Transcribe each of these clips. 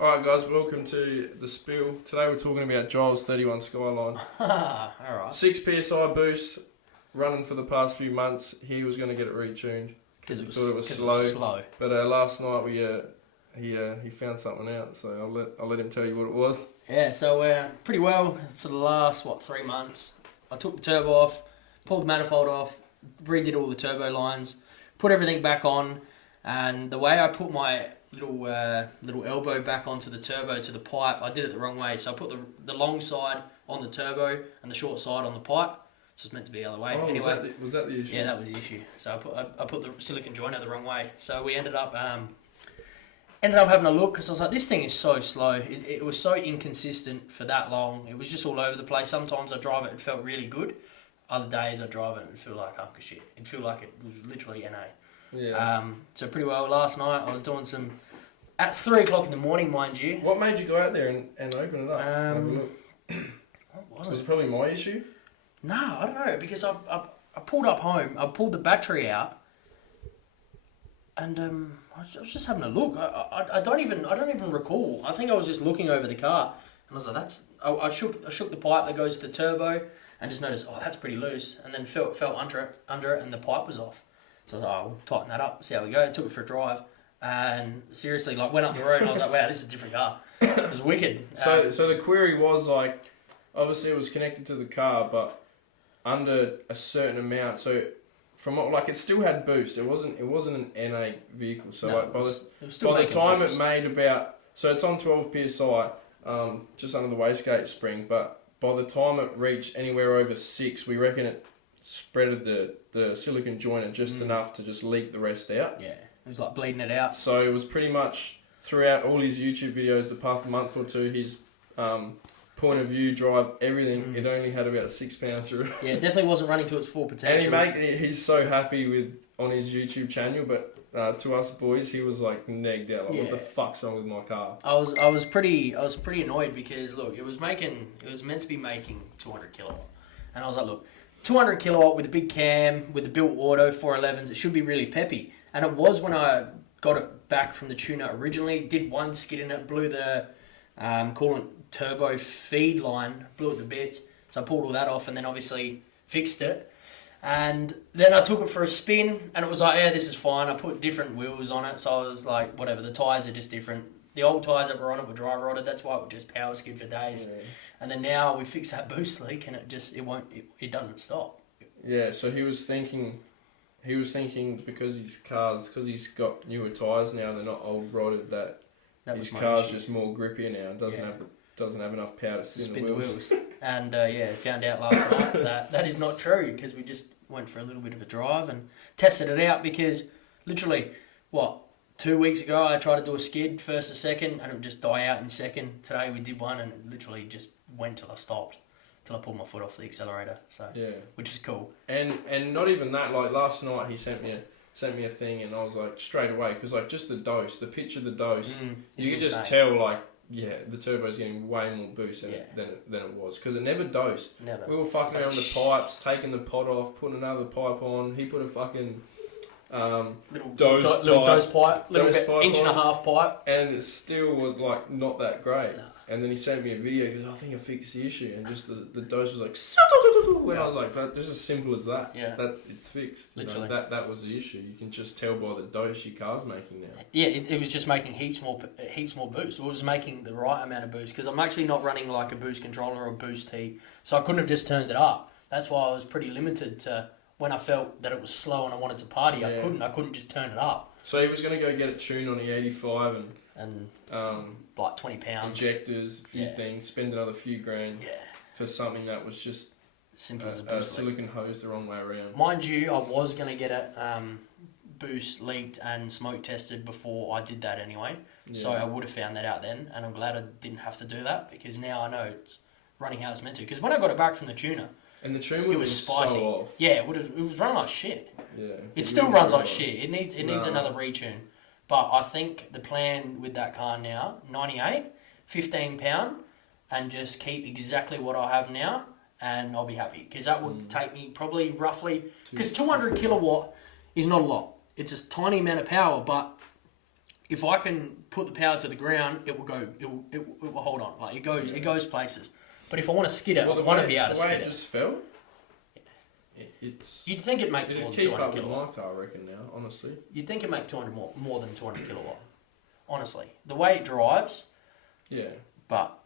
Alright guys, welcome to The Spill. Today we're talking about Giles 31 Skyline. Alright. 6 PSI boost, running for the past few months. He was going to get it retuned because he thought it was slow. But last night he found something out, so I'll let him tell you what it was. Yeah, so pretty well for the last, 3 months. I took the turbo off, pulled the manifold off, redid all the turbo lines, put everything back on, and the way I put my little elbow back onto the turbo to the pipe, I did it the wrong way. So I put the long side on the turbo and the short side on the pipe. So it's meant to be the other way. Oh, anyway, was that the issue? Yeah, that was the issue. So I put the silicon joiner the wrong way. So we ended up having a look because I was like, this thing is so slow. It was so inconsistent for that long. It was just all over the place. Sometimes I drive it, it felt really good. Other days I drive it and feel like hunk of shit. It felt like it was literally NA. Yeah. So pretty well last night I was doing some at 3 o'clock in the morning, mind you. What made you go out there and open it up? Have a look. What was it? Was it probably my issue? No, I don't know, because I pulled up home, I pulled the battery out, and I was just having a look. I don't even recall. I think I was just looking over the car, and I was like, I shook the pipe that goes to the turbo, and just noticed, that's pretty loose, and then felt under it, and the pipe was off. So I was like, we'll tighten that up, see how we go. I took it for a drive, and seriously, went up the road, and I was like, wow, this is a different car. It was wicked. So the query was obviously it was connected to the car, but under a certain amount. So from it still had boost. It wasn't an NA vehicle. So no, by the time boost. It made about, so it's on 12 psi, just under the wastegate spring. But by the time it reached anywhere over 6, we reckon it spreaded the silicon joiner just enough to just leak the rest out. Yeah, it was like bleeding it out. So it was pretty much throughout all his YouTube videos the past month or two, his point of view, drive, everything, it only had about 6 pounds through it. Yeah, it definitely wasn't running to its full potential. And he's so happy on his YouTube channel, but to us boys, he was negged out. What the fuck's wrong with my car? I was pretty annoyed because look, it was meant to be making 200 kilowatt, and I was like, look, 200 kilowatt with a big cam with the built auto 411s, it should be really peppy, and it was when I got it back from the tuner originally. Did one skid in it, blew the coolant turbo feed line, blew it to bits. So I pulled all that off and then obviously fixed it. And then I took it for a spin and it was like, yeah, this is fine. I put different wheels on it. So I was like, whatever, the tyres are just different. The old tyres that were on it were dry rotted. That's why it would just power skid for days. Yeah. And then now we fixed that boost leak and it doesn't stop. Yeah, so he was thinking because he's got newer tyres now, they're not old rotted, that his car's just more grippier now and doesn't have enough power to spin the wheels. And found out last night that is not true because we just went for a little bit of a drive and tested it out because literally, 2 weeks ago I tried to do a skid first or second and it would just die out in second. Today we did one and it literally just went till I stopped, till I pulled my foot off the accelerator. So which is cool. And not even that, last night he sent me a thing and I was like straight away because just the dose, the pitch of the dose, you could just tell the turbo's getting way more boost than it was because it never dosed. Never. We were fucking around the pipes, taking the pot off, putting another pipe on. He put a fucking little dose pipe, inch and a half pipe, and it still was not that great. No. And then he sent me a video because I think I fixed the issue, and just the dose was and I was like, but just as simple as that. Yeah. That it's fixed. Literally. That was the issue. You can just tell by the dose your car's making now. Yeah, it was just making heaps more boost. It was making the right amount of boost because I'm actually not running like a boost controller or boost T, so I couldn't have just turned it up. That's why I was pretty limited to when I felt that it was slow and I wanted to party. Yeah. I couldn't just turn it up. So he was going to go get it tuned on the 85 and like 20 pounds injectors, a few things, spend another few grand for something that was just simple as a silicon hose the wrong way around. Mind you, I was going to get it boost leaked and smoke tested before I did that anyway. Yeah. So I would have found that out then, and I'm glad I didn't have to do that because now I know it's running how it's meant to. Because when I got it back from the tuner, and the tune was spicy. So off. Yeah, it was running like shit. Yeah, it still runs like shit. It needs another retune. But I think the plan with that car now, 98, 15 pound, and just keep exactly what I have now, and I'll be happy. Because that would take me probably roughly... Because 200 kilowatt is not a lot. It's a tiny amount of power, but if I can put the power to the ground, it will go. It will hold on. Like it goes places. But if I want to skid it, I want to be able to skid it. The way it just fell. You'd think it makes more than 200 kilowatt. My car, I reckon now, honestly. You'd think it makes 200 more than 200 kilowatt. Honestly, the way it drives. Yeah. But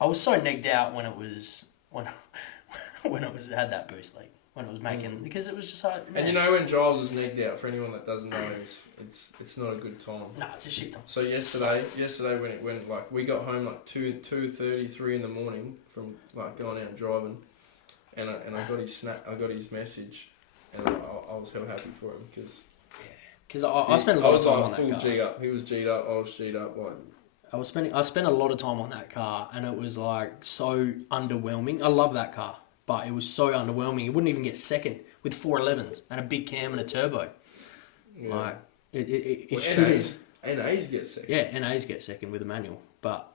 I was so negged out when it was had that boost leak, when it was making, because it was just like, man. And you know when Giles is negged out, for anyone that doesn't know, it's not a good time. No, it's a shit time. So yesterday when it went, like, we got home like 2:30, 3 in the morning from like going out and driving, and I got his message, and I was so happy for him because I spent a lot of time on that car. I was full G up. He was G'd up. I was G'd up. Like, I spent a lot of time on that car, and it was like so underwhelming. I love that car, but it was so underwhelming. It wouldn't even get second with 411s and a big cam and a turbo. Yeah. Like it shouldn't. NAs get second. Yeah, NAs get second with a manual, but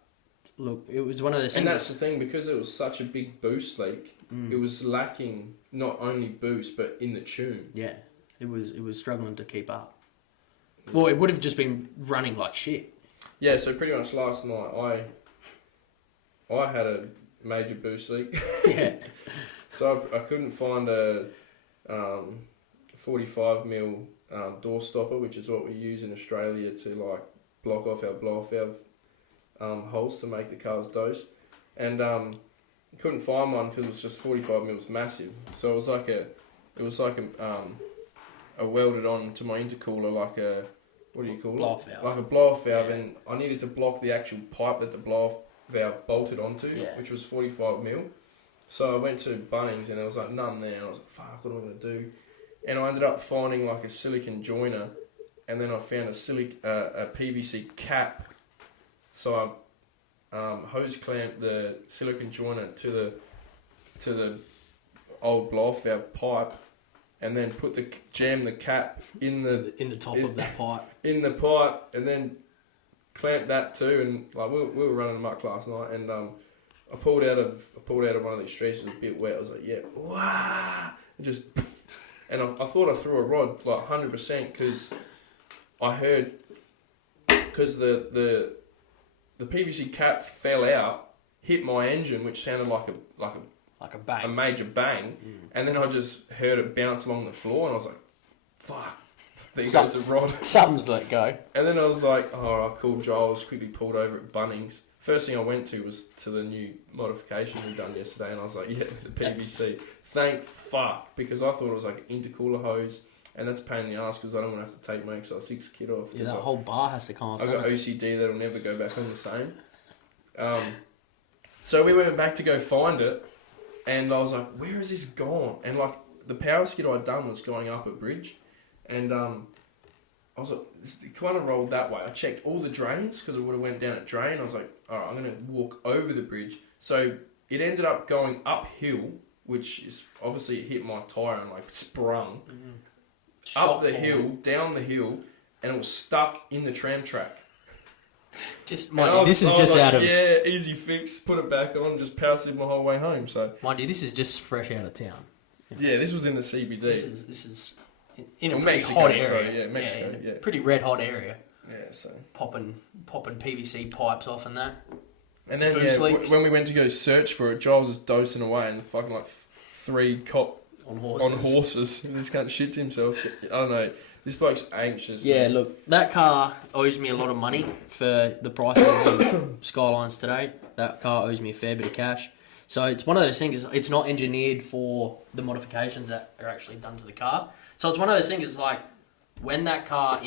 look, it was one of those things. And that's the thing, because it was such a big boost leak. It was lacking not only boost but in the tune. Yeah, it was struggling to keep up. Well, it would have just been running like shit. Yeah, so pretty much last night I had a major boost leak. Yeah. So I couldn't find a 45mm door stopper, which is what we use in Australia to like block off our blow-off valve holes to make the cars dose, and couldn't find one because it was just 45mm massive. So it was like a welded on to my intercooler, like a, what do you call blow-off it? valve. Like a blow-off valve, and I needed to block the actual pipe that the blow-off valve bolted onto, which was 45mm. So I went to Bunnings and there was like none there, and I was like, fuck, what am I going to do? And I ended up finding like a silicon joiner, and then I found a PVC cap. So I hose clamped the silicon joiner to the old blow-off valve pipe, and then jam the cap in the top of that pipe. In the pipe, and then clamped that too. And like we were running amok last night, and I pulled out of one of these streets. It was a bit wet. I was like, yeah, wah, and just, and I thought I threw a rod like 100% because I heard, because the PVC cap fell out, hit my engine, which sounded like a bang, a major bang, and then I just heard it bounce along the floor, and I was like, fuck, there goes a rod. Something's let go. And then I was like, oh, I called Giles, quickly pulled over at Bunnings. First thing I went to was to the new modification we done yesterday, and I was like, yeah, the PVC. Thank fuck, because I thought it was like an intercooler hose, and that's a pain in the ass because I don't want to have to take my XR6 kit off. Yeah, that whole bar has to come off. I got OCD that'll never go back on the same. So we went back to go find it, and I was like, where has this gone? And like the power skid I'd done was going up a bridge, and I was like, it kind of rolled that way. I checked all the drains because it would have went down a drain. I was like, all right, I'm going to walk over the bridge. So it ended up going uphill, which is obviously it hit my tyre and like sprung up the hill, down the hill, and it was stuck in the tram track. This is just out of... Yeah, easy fix. Put it back on, just power slid my whole way home. So mind you, this is just fresh out of town. Yeah, this was in the CBD. This is in a pretty Mexico, hot area. So, yeah, Mexico, yeah. Pretty red hot area. Yeah, so popping PVC pipes off and that. And then when we went to go search for it, Giles was dosing away, and the fucking like 3 cop on horses. This cunt shits himself. I don't know. This bloke's anxious. Yeah, man. Look, that car owes me a lot of money for the prices of Skylines today. That car owes me a fair bit of cash. So it's one of those things, it's not engineered for the modifications that are actually done to the car. So it's one of those things, it's like, when that car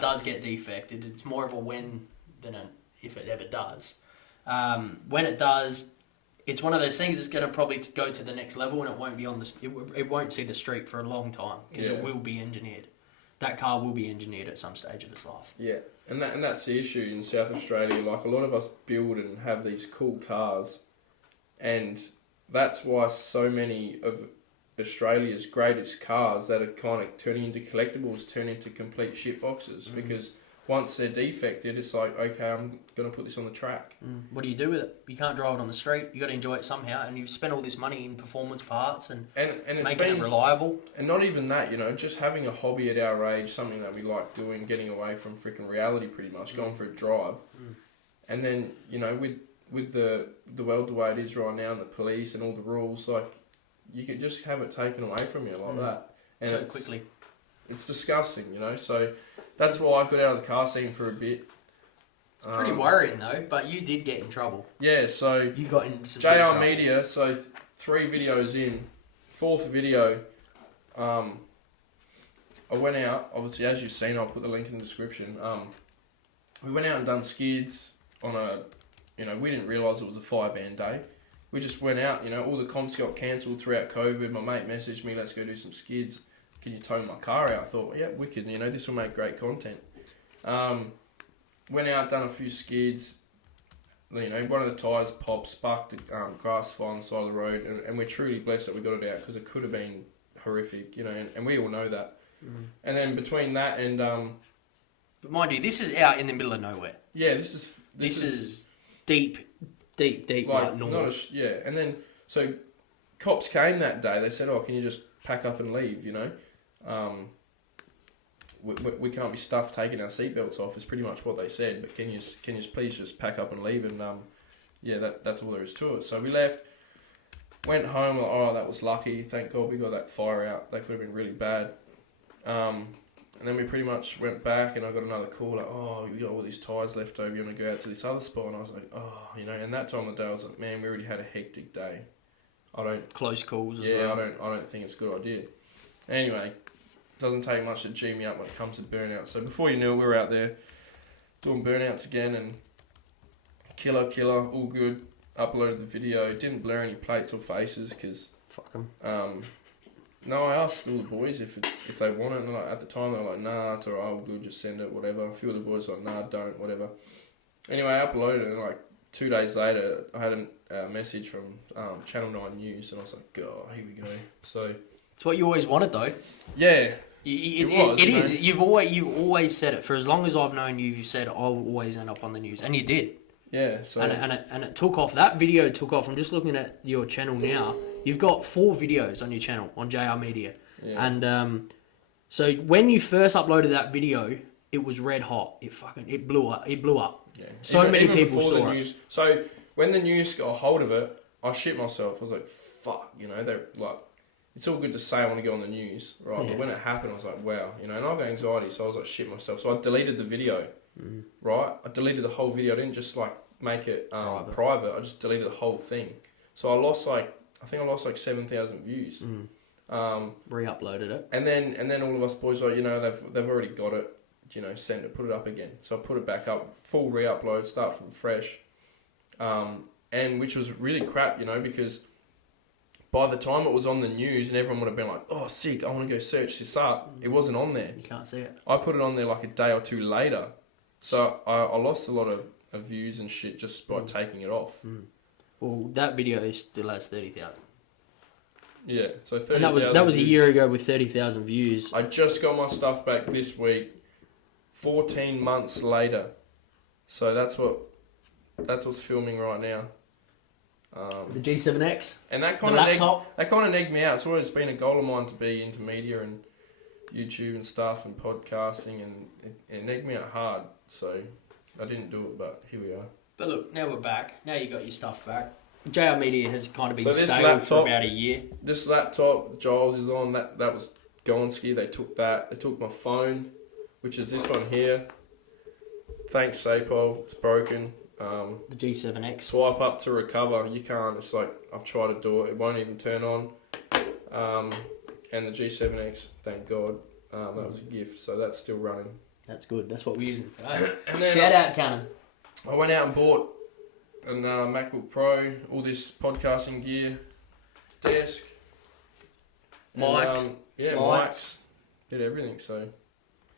does get defected, it's more of a when than an if it ever does. When it does, it's one of those things that's going to probably go to the next level, and it won't be it won't see the street for a long time because it will be engineered. That car will be engineered at some stage of its life. Yeah, and that's the issue in South Australia. Like, a lot of us build and have these cool cars, and that's why so many of Australia's greatest cars that are kind of turning into collectibles turn into complete shit boxes, because once they're defected, it's like, okay, I'm going to put this on the track. What do you do with it? You can't drive it on the street. You got to enjoy it somehow, and you've spent all this money in performance parts and it's making it reliable. And not even that, just having a hobby at our age, something that we like doing, getting away from freaking reality pretty much, going for a drive. And then, with the world the way it is right now and the police and all the rules, like, you could just have it taken away from you like that. And so quickly. It's disgusting, so that's why I got out of the car scene for a bit. It's pretty worrying though, but you did get in trouble. Yeah, so you got in some JR Media, so 3 videos in, 4th video, I went out, obviously as you've seen, I'll put the link in the description, we went out and done skids on we didn't realise it was a 5-band day. We just went out, all the comps got cancelled throughout COVID, my mate messaged me, let's go do some skids. Can you tow my car out? I thought, yeah, wicked, this will make great content. Went out, done a few skids. One of the tyres popped, sparked the grass fire on the side of the road, and we're truly blessed that we got it out because it could have been horrific, and we all know that. And then between that and... but mind you, this is out in the middle of nowhere. Yeah, this is deep, like north. And then, so cops came that day, they said, can you just pack up and leave, we can't be stuffed taking our seatbelts off is pretty much what they said, but can you please just pack up and leave, and that's all there is to it. So we left, went home, that was lucky, thank God we got that fire out, that could have been really bad. And then we pretty much went back, and I got another call like, you got all these tyres left over, you want to go out to this other spot? And I was like, and that time of the day I was like, man, we already had a hectic day. Close calls as well. Yeah, I don't think it's a good idea. Anyway, doesn't take much to G me up when it comes to burnout. So before you knew it, we were out there doing burnouts again, and killer, all good. Uploaded the video. Didn't blur any plates or faces because fuck them. No, I asked all the boys if they want it, and at the time they were like, nah, it's alright, we're good, just send it, whatever. A few of the boys were like, nah, don't, whatever. Anyway, I uploaded it, and 2 days later, I had a message from Channel 9 News, and I was like, God, here we go. So it's what you always wanted, though. Yeah, it is. You've always said it for as long as I've known you. You said I'll always end up on the news, and you did. Yeah. So and it took off. That video took off. I'm just looking at your channel now. You've got 4 videos on your channel on JR Media, and so when you first uploaded that video, it was red hot. It blew up. Yeah. So many people saw it. News, so when the news got a hold of it, I shit myself. I was like, fuck, they're like, it's all good to say I want to go on the news, right? Yeah. But when it happened, I was like, wow, and I got anxiety, so I was like, shit myself. So I deleted the video, right? I deleted the whole video. I didn't just make it private. I just deleted the whole thing. So I lost I think I lost 7,000 views. Re-uploaded it, and then all of us boys were they've already got it. Send it, put it up again. So I put it back up, full re-upload, start from fresh, and which was really crap, because by the time it was on the news and everyone would have been like, oh, sick, I want to go search this up. It wasn't on there. You can't see it. I put it on there a day or 2 later. So I lost a lot of views and shit just by taking it off. Well, that video still has 30,000. Yeah, so 30,000. And that was a year ago with 30,000 views. I just got my stuff back this week, 14 months later. So that's what's filming right now. The G7X, and that kind of negged me out. It's always been a goal of mine to be into media and YouTube and stuff and podcasting, and it negged me out hard. So I didn't do it, but here we are. But look, now we're back. Now you got your stuff back. JR Media has kind of been stale for about a year. This laptop Giles is on, that was Gonski. They took that. They took my phone, which is this one here. Thanks, Sapol. It's broken. The G7X. Swipe up to recover. You can't. It's I've tried to do it. It won't even turn on. And the G7X, thank God, that was a gift. So that's still running. That's good. That's what we're using today. And then shout out, Canon. I went out and bought a MacBook Pro, all this podcasting gear, desk, mics, mics, did everything. So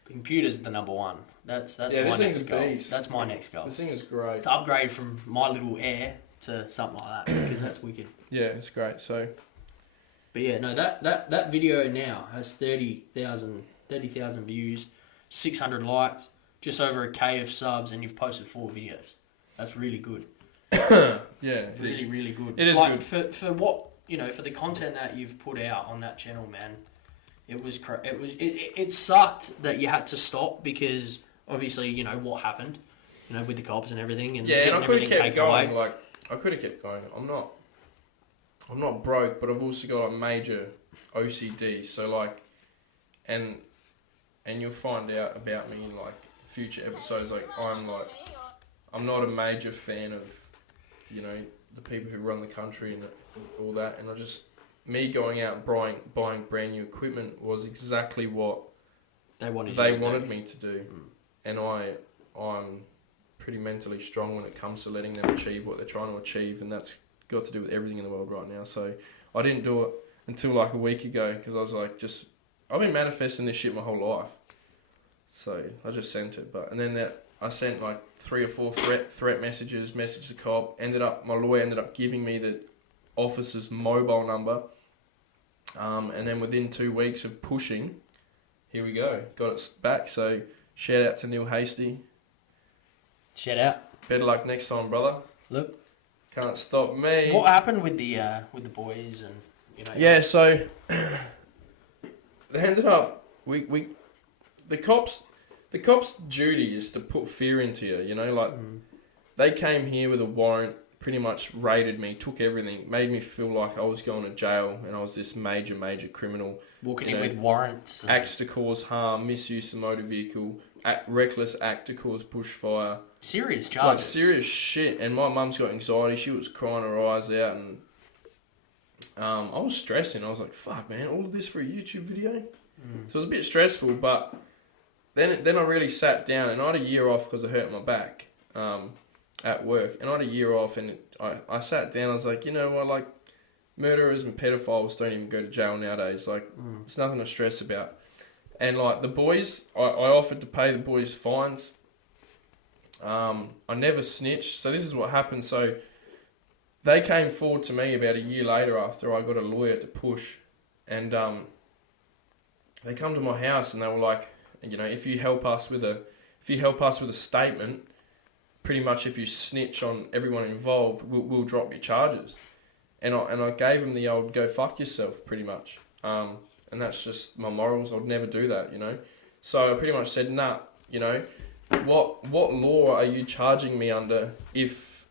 the computer's the number one. That's my next goal. That's my next goal. This thing is great. To upgrade from my little Air to something like that, because that's wicked. Yeah, it's great. So, but yeah, no, that video now has 30,000 views, 600 likes, just over 1K of subs, and you've posted 4 videos. That's really good. Yeah, really, really good. It is like, good for what for the content that you've put out on that channel, man. It sucked that you had to stop because obviously what happened, with the cops and everything, and and I could have kept going. Away. Like I could have kept going. I'm not broke, but I've also got a major OCD. So like, and you'll find out about me in like future episodes. Like I'm not a major fan of the people who run the country and all that, and me going out buying brand new equipment was exactly what they wanted me to do. And I'm pretty mentally strong when it comes to letting them achieve what they're trying to achieve, and that's got to do with everything in the world right now. So I didn't do it until like a week ago because I was like, I've been manifesting this shit my whole life. So I just sent it, and then I sent like 3 or 4 threat messages, messaged the cop. My lawyer ended up giving me the officer's mobile number. And then within 2 weeks of pushing, here we go, got it back. So shout out to Neil Hasty. Shout out. Better luck next time, brother. Look, can't stop me. What happened with the boys and Yeah, so they ended up the cops' duty is to put fear into you. They came here with a warrant. Pretty much raided me, took everything, made me feel like I was going to jail and I was this major criminal. Walking in with warrants. Acts to cause harm, misuse of motor vehicle, reckless act to cause bushfire. Serious charges. Like serious shit. And my mum's got anxiety. She was crying her eyes out and I was stressing. I was like, fuck, man, all of this for a YouTube video? So it was a bit stressful, but then I really sat down and I had a year off because I hurt my back. At work, and I had a year off, and I sat down. I was like, like murderers and pedophiles don't even go to jail nowadays. Like, it's nothing to stress about. And like the boys, I offered to pay the boys fines. I never snitched. So this is what happened. So they came forward to me about a year later after I got a lawyer to push, and they come to my house and they were like, if you help us with a statement. Pretty much, if you snitch on everyone involved, we'll drop your charges. And I gave him the old go fuck yourself, pretty much. And that's just my morals. I'd never do that, So I pretty much said, nah, what law are you charging me under if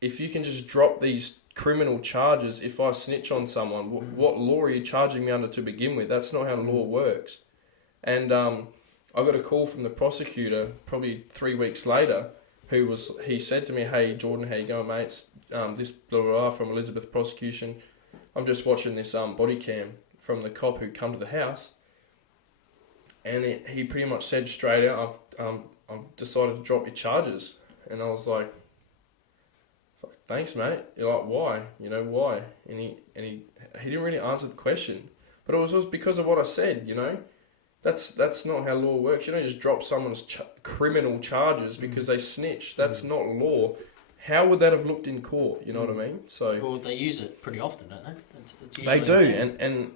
you can just drop these criminal charges if I snitch on someone? What law are you charging me under to begin with? That's not how law works. And I got a call from the prosecutor probably 3 weeks later he said to me, hey, Jordan, how you going, mate? This blah, blah, blah from Elizabeth Prosecution. I'm just watching this body cam from the cop who come to the house. And he pretty much said straight out, I've decided to drop your charges. And I was like, fuck, thanks, mate. You're like, why? Why? And he didn't really answer the question. But it was just because of what I said, That's not how law works. You don't just drop someone's criminal charges because they snitch. That's not law. How would that have looked in court? You know what I mean? So well, they use it pretty often, don't they? It's they do, and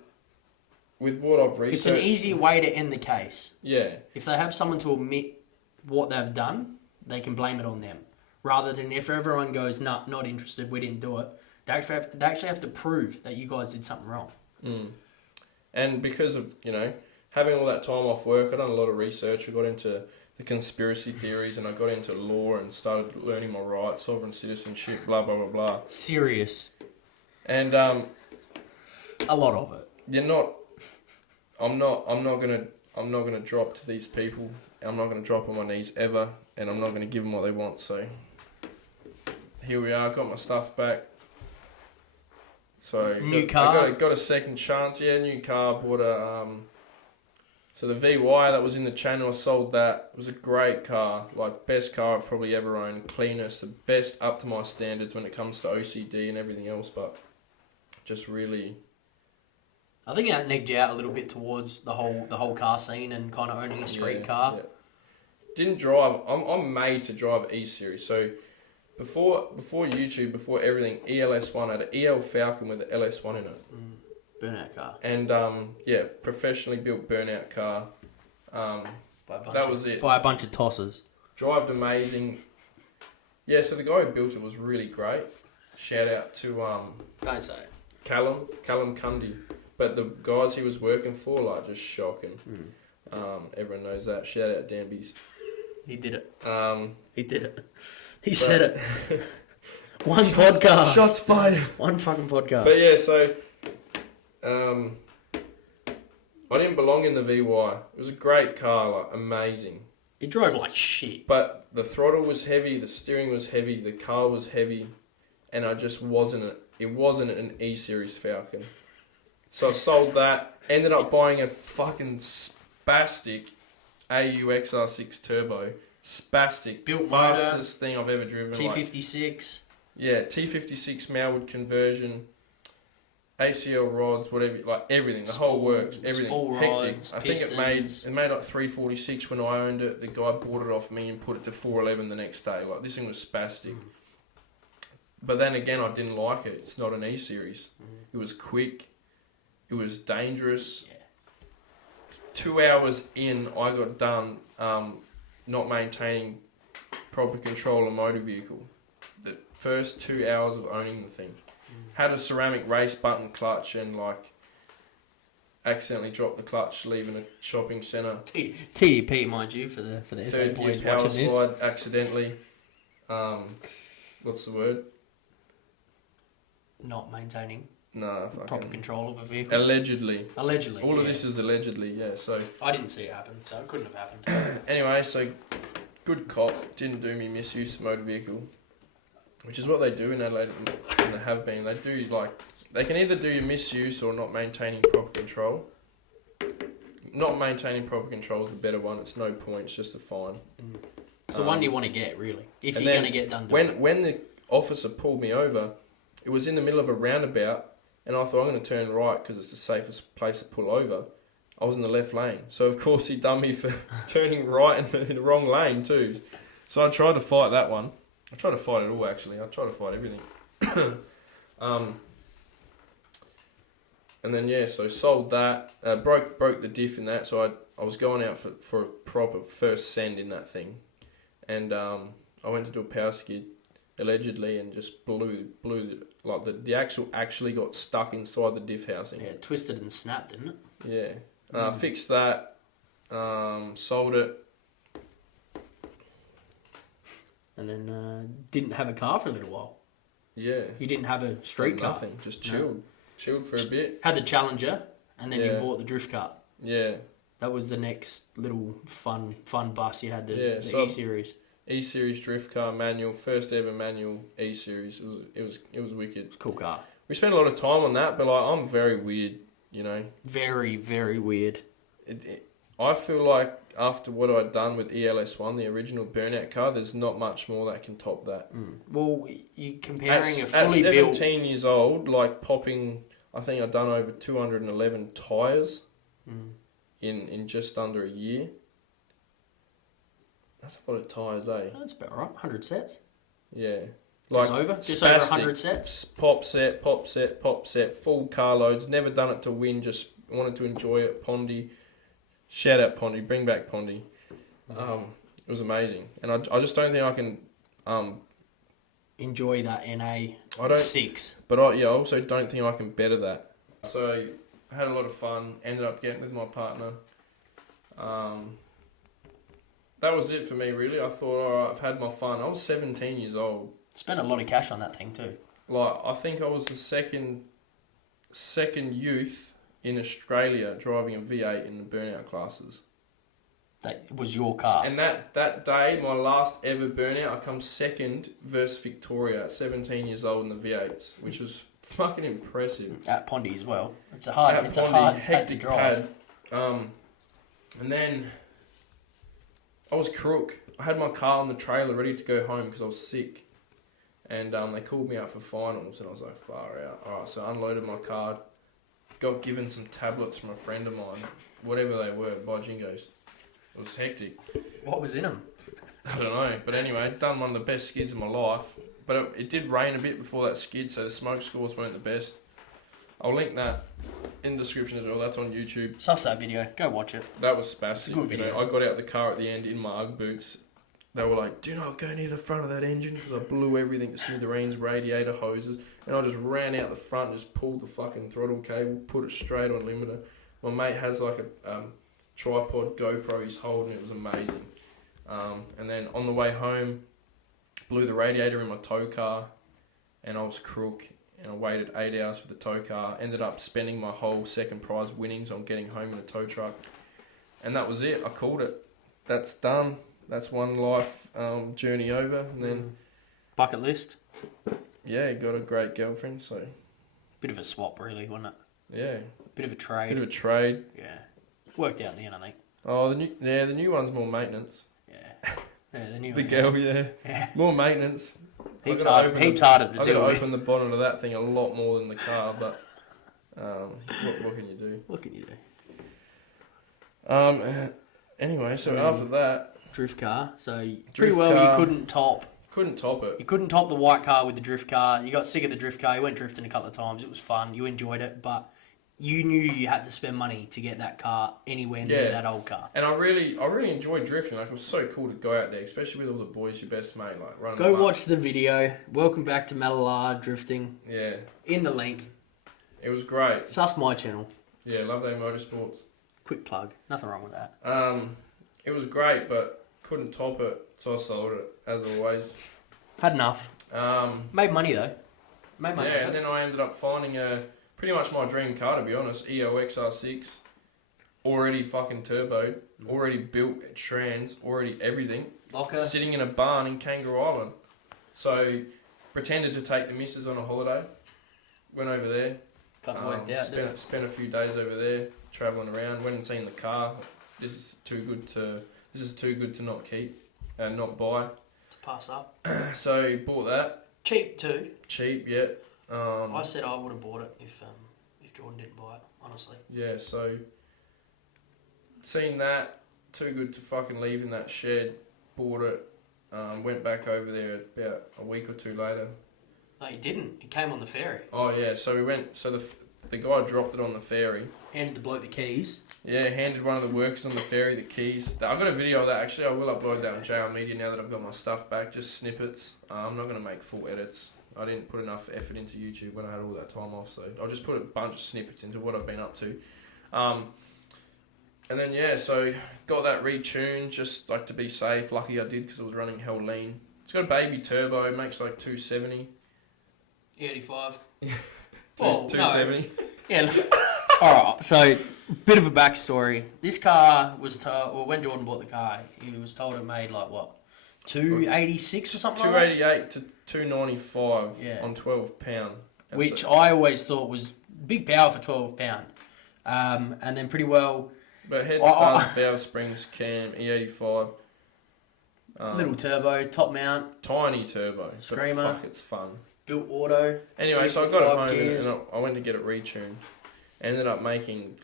with what I've researched, it's an easy way to end the case. Yeah. If they have someone to admit what they've done, they can blame it on them. Rather than if everyone goes, nah, not interested, we didn't do it. They actually have to prove that you guys did something wrong. And because of having all that time off work, I done a lot of research. I got into the conspiracy theories and I got into law and started learning my rights, sovereign citizenship, blah, blah, blah, blah. Serious. And a lot of it. I'm not gonna drop to these people. I'm not gonna drop on my knees ever, and I'm not gonna give them what they want. So here we are. Got my stuff back. So new car. Got a second chance. Yeah, new car. Bought a So the VY that was in the channel, I sold that. It was a great car, like best car I've probably ever owned, cleanest, the best up to my standards when it comes to OCD and everything else, but just really... I think that negged you out a little bit towards the whole car scene and kind of owning a street car. Yeah. Didn't drive, I'm made to drive E-Series, so before YouTube, before everything, ELS1, I had an EL Falcon with an LS1 in it. Burnout car. And, professionally built burnout car. That was it. By a bunch of tosses. Drived amazing. Yeah, so the guy who built it was really great. Shout out to Don't say it. Callum Cundy. But the guys he was working for, like, just shocking. Everyone knows that. Shout out Danby's. He did it. He did it. He said it. One podcast. Shots fired. One fucking podcast. But yeah, so I didn't belong in the VY. It was a great car, like amazing. It drove like shit. But the throttle was heavy, the steering was heavy, the car was heavy, and I just wasn't. It wasn't an E-Series Falcon. So I sold that. Ended up buying a fucking spastic AU XR6 Turbo. Spastic. Built fastest thing I've ever driven. T56. Yeah, T56 Malwood conversion, ACL rods, whatever, like everything, the whole works, everything. Spool Hectic. rods, I think pistons. it made like 346 when I owned it. The guy bought it off me and put it to 411 the next day. Like, this thing was spastic. But then again, I didn't like it. It's not an E-Series. It was quick. It was dangerous. Yeah. 2 hours in, I got done not maintaining proper control of motor vehicle. The first 2 hours of owning the thing. Had a ceramic race button clutch and, like, accidentally dropped the clutch leaving a shopping centre. TDP, mind you, for the SA Third gear boys power watching this. slide accidentally. What's the word? Not maintaining No, proper fucking... control of a vehicle. Allegedly. Allegedly. All of this is allegedly, yeah, so... I didn't see it happen, so it couldn't have happened. Anyway, so good cop, didn't do me misuse of motor vehicle, which is what they do in Adelaide, and they have been. They do, like, they can either do your misuse or not maintaining proper control. Not maintaining proper control is a better one. It's no point, it's just a fine. It's the one you want to get, really, if and you're then going to get done. When the officer pulled me over, it was in the middle of a roundabout, and I thought, I'm going to turn right because it's the safest place to pull over. I was in the left lane. So, of course, he done me for turning right in the wrong lane, too. So I tried to fight that one. I tried to fight it all, actually. I tried to fight everything. And then, yeah, so sold that. Broke the diff in that. So I was going out for a proper first send in that thing. And I went to do a power skid, allegedly, and just blew the axle actually got stuck inside the diff housing. Yeah, it twisted and snapped, didn't it? Yeah. Fixed that. Sold it. And then didn't have a car for a little while. Yeah. You didn't have a street car. Nothing. Just chilled. No. Chilled for a bit. Had the Challenger, and then you bought the drift cart. Yeah. That was the next little fun bus you had, the E-Series. E-Series drift car manual, first ever manual E-Series. It was wicked. It's a cool car. We spent a lot of time on that, but like, I'm very weird, you know. Very, very weird. I feel like after what I'd done with ELS1, the original burnout car, there's not much more that can top that. Well, you're comparing at 17 years old, like popping, I think I'd done over 211 tyres in just under a year. That's a lot of tyres, eh? That's about right. 100 sets. Yeah. Just over 100 sets. Pop set, full car loads. Never done it to win, just wanted to enjoy it. Pondy. Shout out Pondy, bring back Pondy. It was amazing. And I just don't think I can... enjoy that in a 6. But I also don't think I can better that. So, I had a lot of fun. Ended up getting with my partner. That was it for me, really. I thought, alright, I've had my fun. I was 17 years old. Spent a lot of cash on that thing too. Like, I think I was the second youth in Australia driving a V8 in the burnout classes. That was your car. And that day, my last ever burnout, I come second versus Victoria at 17 years old in the V8s, which was fucking impressive. At Pondy as well. It's a hard pad to drive. And then I was crook. I had my car on the trailer ready to go home because I was sick. And they called me out for finals, and I was like, far out. Alright, so I unloaded my card, got given some tablets from a friend of mine, whatever they were, by Jingos. It was hectic. What was in them? I don't know. But anyway, done one of the best skids of my life. But it did rain a bit before that skid, so the smoke scores weren't the best. I'll link that in the description as well. That's on YouTube. Sus that video. Go watch it. That was spastic. It's a good video. I got out the car at the end in my Ugg boots. They were like, do not go near the front of that engine, because I blew everything to smithereens, radiator hoses, and I just ran out the front and just pulled the fucking throttle cable, put it straight on limiter. My mate has like a tripod GoPro he's holding. It was amazing. And then on the way home, blew the radiator in my tow car, and I was crook, and I waited 8 hours for the tow car. Ended up spending my whole second prize winnings on getting home in a tow truck, and that was it. I called it. That's done. That's one life journey over. And then bucket list. Yeah, got a great girlfriend. So bit of a swap, really, wasn't it? Yeah. Bit of a trade. Bit of a trade. Yeah. Worked out in the end, I think. Oh, the new one's more maintenance. Yeah. Yeah, the new the one. girl, yeah. More maintenance. Heaps harder to deal with. I've got to open the bonnet of that thing a lot more than the car, but what can you do? What can you do? Anyway, so after that... Drift car. So You couldn't top. Couldn't top it. You couldn't top the white car with the drift car. You got sick of the drift car. You went drifting a couple of times. It was fun. You enjoyed it, but you knew you had to spend money to get that car anywhere near that old car. And I really enjoyed drifting. Like, it was so cool to go out there, especially with all the boys, your best mate, like running. Go watch the video. Welcome back to Malala drifting. Yeah. In the link. It was great. Sus my channel. Yeah, Love Day Motorsports. Quick plug. Nothing wrong with that. It was great, but couldn't top it, so I sold it, as always. Had enough. Made money, though. Made money. Yeah, and then I ended up finding pretty much my dream car, to be honest. EOX R6. Already fucking turboed. Already built trans. Already everything. Locker. Sitting in a barn in Kangaroo Island. So, pretended to take the missus on a holiday. Went over there. Fucking worked out, spent a few days over there, travelling around. Went and seen the car. This is too good to not keep and not buy. To pass up. So bought that. Cheap too. Cheap, yeah. I said I would have bought it if Jordan didn't buy it, honestly. Yeah, so seen that, too good to fucking leave in that shed. Bought it. Went back over there about a week or two later. No, he didn't. He came on the ferry. Oh yeah, so we went. So the guy dropped it on the ferry. Handed the bloke the keys. Yeah, handed one of the workers on the ferry the keys. I've got a video of that, actually. I will upload that on JR Media now that I've got my stuff back. Just snippets. I'm not going to make full edits. I didn't put enough effort into YouTube when I had all that time off, so I'll just put a bunch of snippets into what I've been up to. And then, yeah, so got that retuned just like to be safe. Lucky I did because it was running hell lean. It's got a baby turbo. It makes like 270. 85. 270. No. Yeah. Alright, so bit of a backstory. This car was told, well, when Jordan bought the car, he was told it made like what? 286 or something like that? 288 to 295 on 12 pound. Which I always thought was big power for 12 pound. And then pretty well... But head starts, valve springs, cam, E85. Little turbo, top mount. Tiny turbo. Screamer. But fuck, it's fun. Built auto. Anyway, so I got it home and I went to get it retuned. Ended up making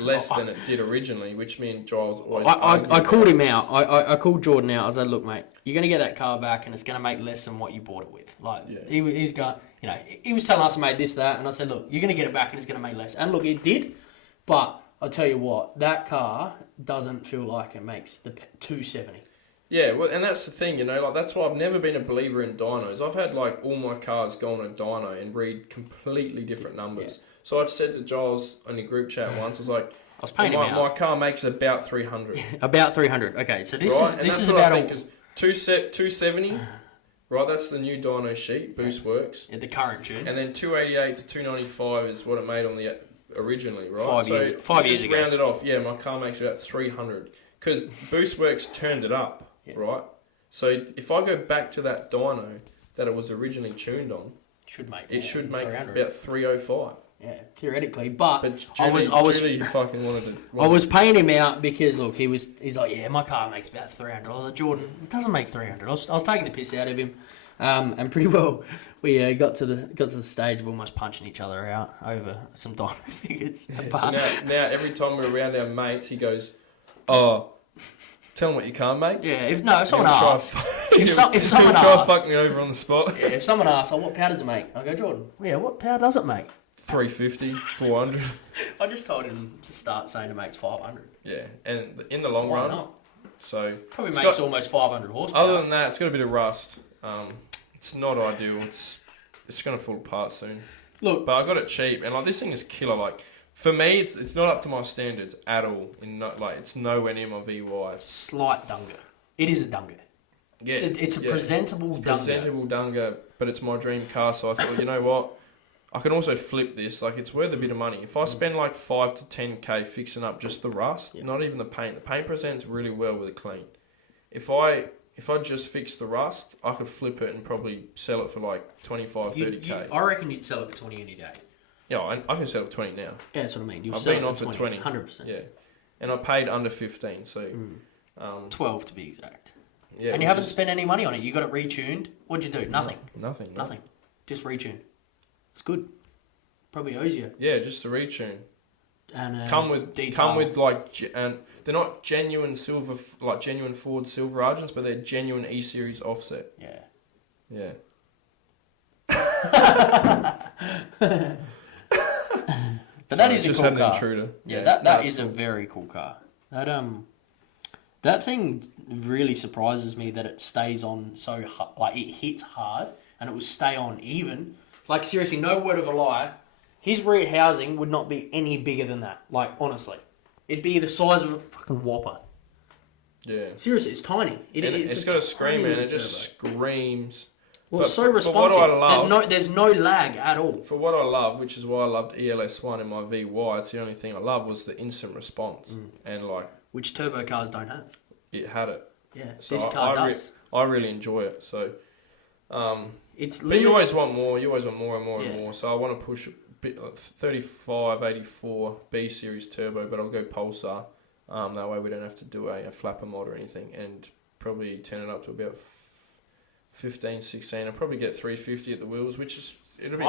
less than it did originally, which me and Giles always I called him out. I called Jordan out. I said, look, mate, you're going to get that car back and it's going to make less than what you bought it with. Like, he's got, you know, he was telling us I made this, that, and I said, look, you're going to get it back and it's going to make less. And look, it did, but I'll tell you what, that car doesn't feel like it makes the 270. Yeah, well, and that's the thing, you know, like that's why I've never been a believer in dynos. I've had like all my cars go on a dyno and read completely different numbers. Yeah. So I said to Giles in the group chat once, I was like, my car makes about 300. About 300. Okay, so this is about 270. Right, that's the new dyno sheet, Boost Works. Yeah, the current tune. And then 288 to 295 is what it made on the originally, right? 5 years ago. Rounded off, yeah, my car makes about 300 because Boost Works turned it up. Right, so if I go back to that dyno that it was originally tuned on, it should make about 305. Yeah, theoretically, but Julie fucking wanted to. I was paying him out because look, he's like, yeah, my car makes about 300. I was like, Jordan, it doesn't make 300. I was taking the piss out of him, and pretty well we got to the stage of almost punching each other out over some dyno figures. Yeah, so now every time we're around our mates, he goes, "Oh, tell them what you can't make." Yeah, if someone asks, if someone try asks, fucking me over on the spot. Yeah, if someone asks, "Oh, what power does it make?" I go, Jordan, yeah, what power does it make? 350, 400. I just told him to start saying it makes 500. Yeah, and in the long Why run, not? so Probably makes almost 500 horsepower. other than that, it's got a bit of rust. It's not ideal. It's going to fall apart soon. Look, But I got it cheap, and like this thing is killer. Like for me, it's not up to my standards at all. It's nowhere near my VY. slight dunger. It is a dunger. Yeah, It's a presentable dunger. presentable Dunga, but it's my dream car. So I thought, you know what? I can also flip this. Like it's worth a bit of money. If I spend like 5 to 10k fixing up just the rust, not even the paint presents really well with it clean. If I just fix the rust, I could flip it and probably sell it for like 25, 30k. I reckon you'd sell it for 20 any day. Yeah, I can sell it for 20 now. Yeah, that's what I mean. You'll I've sell been it off for at 20, 20. 100%. Yeah, and I paid under 15, so 12 to be exact. yeah. And you haven't spent any money on it. You got it retuned. What'd you do? Nothing. Nothing. No. Nothing. Just retune. It's good. Probably owes you. Yeah, just a retune. And Come with and they're not genuine silver, like genuine Ford silver Argents, but they're genuine E Series offset. Yeah. Yeah. But that is a just cool had car. an intruder. Yeah, that's that is cool. a very cool car. That thing really surprises me that it stays on so hard. Like it hits hard and it will stay on even. Like seriously, no word of a lie. His rear housing would not be any bigger than that. Like honestly, it'd be the size of a fucking Whopper. Yeah. Seriously, it's tiny. It's got a scream, man. It just screams. Well, But it's so for responsive. what I love- There's no lag at all. For what I love, which is why I loved ELS1 in my VY, it's the only thing I love was the instant response. And like, Which turbo cars don't have. it had it. Yeah, So this car does. I really enjoy it. So, It's but you always want more. You always want more and more Yeah. and more. So I want to push a bit, like 3584 B series turbo, but I'll go Pulsar. That way we don't have to do a flapper mod or anything, and probably turn it up to about 15, 16. I'll probably get 350 at the wheels, which is it'll be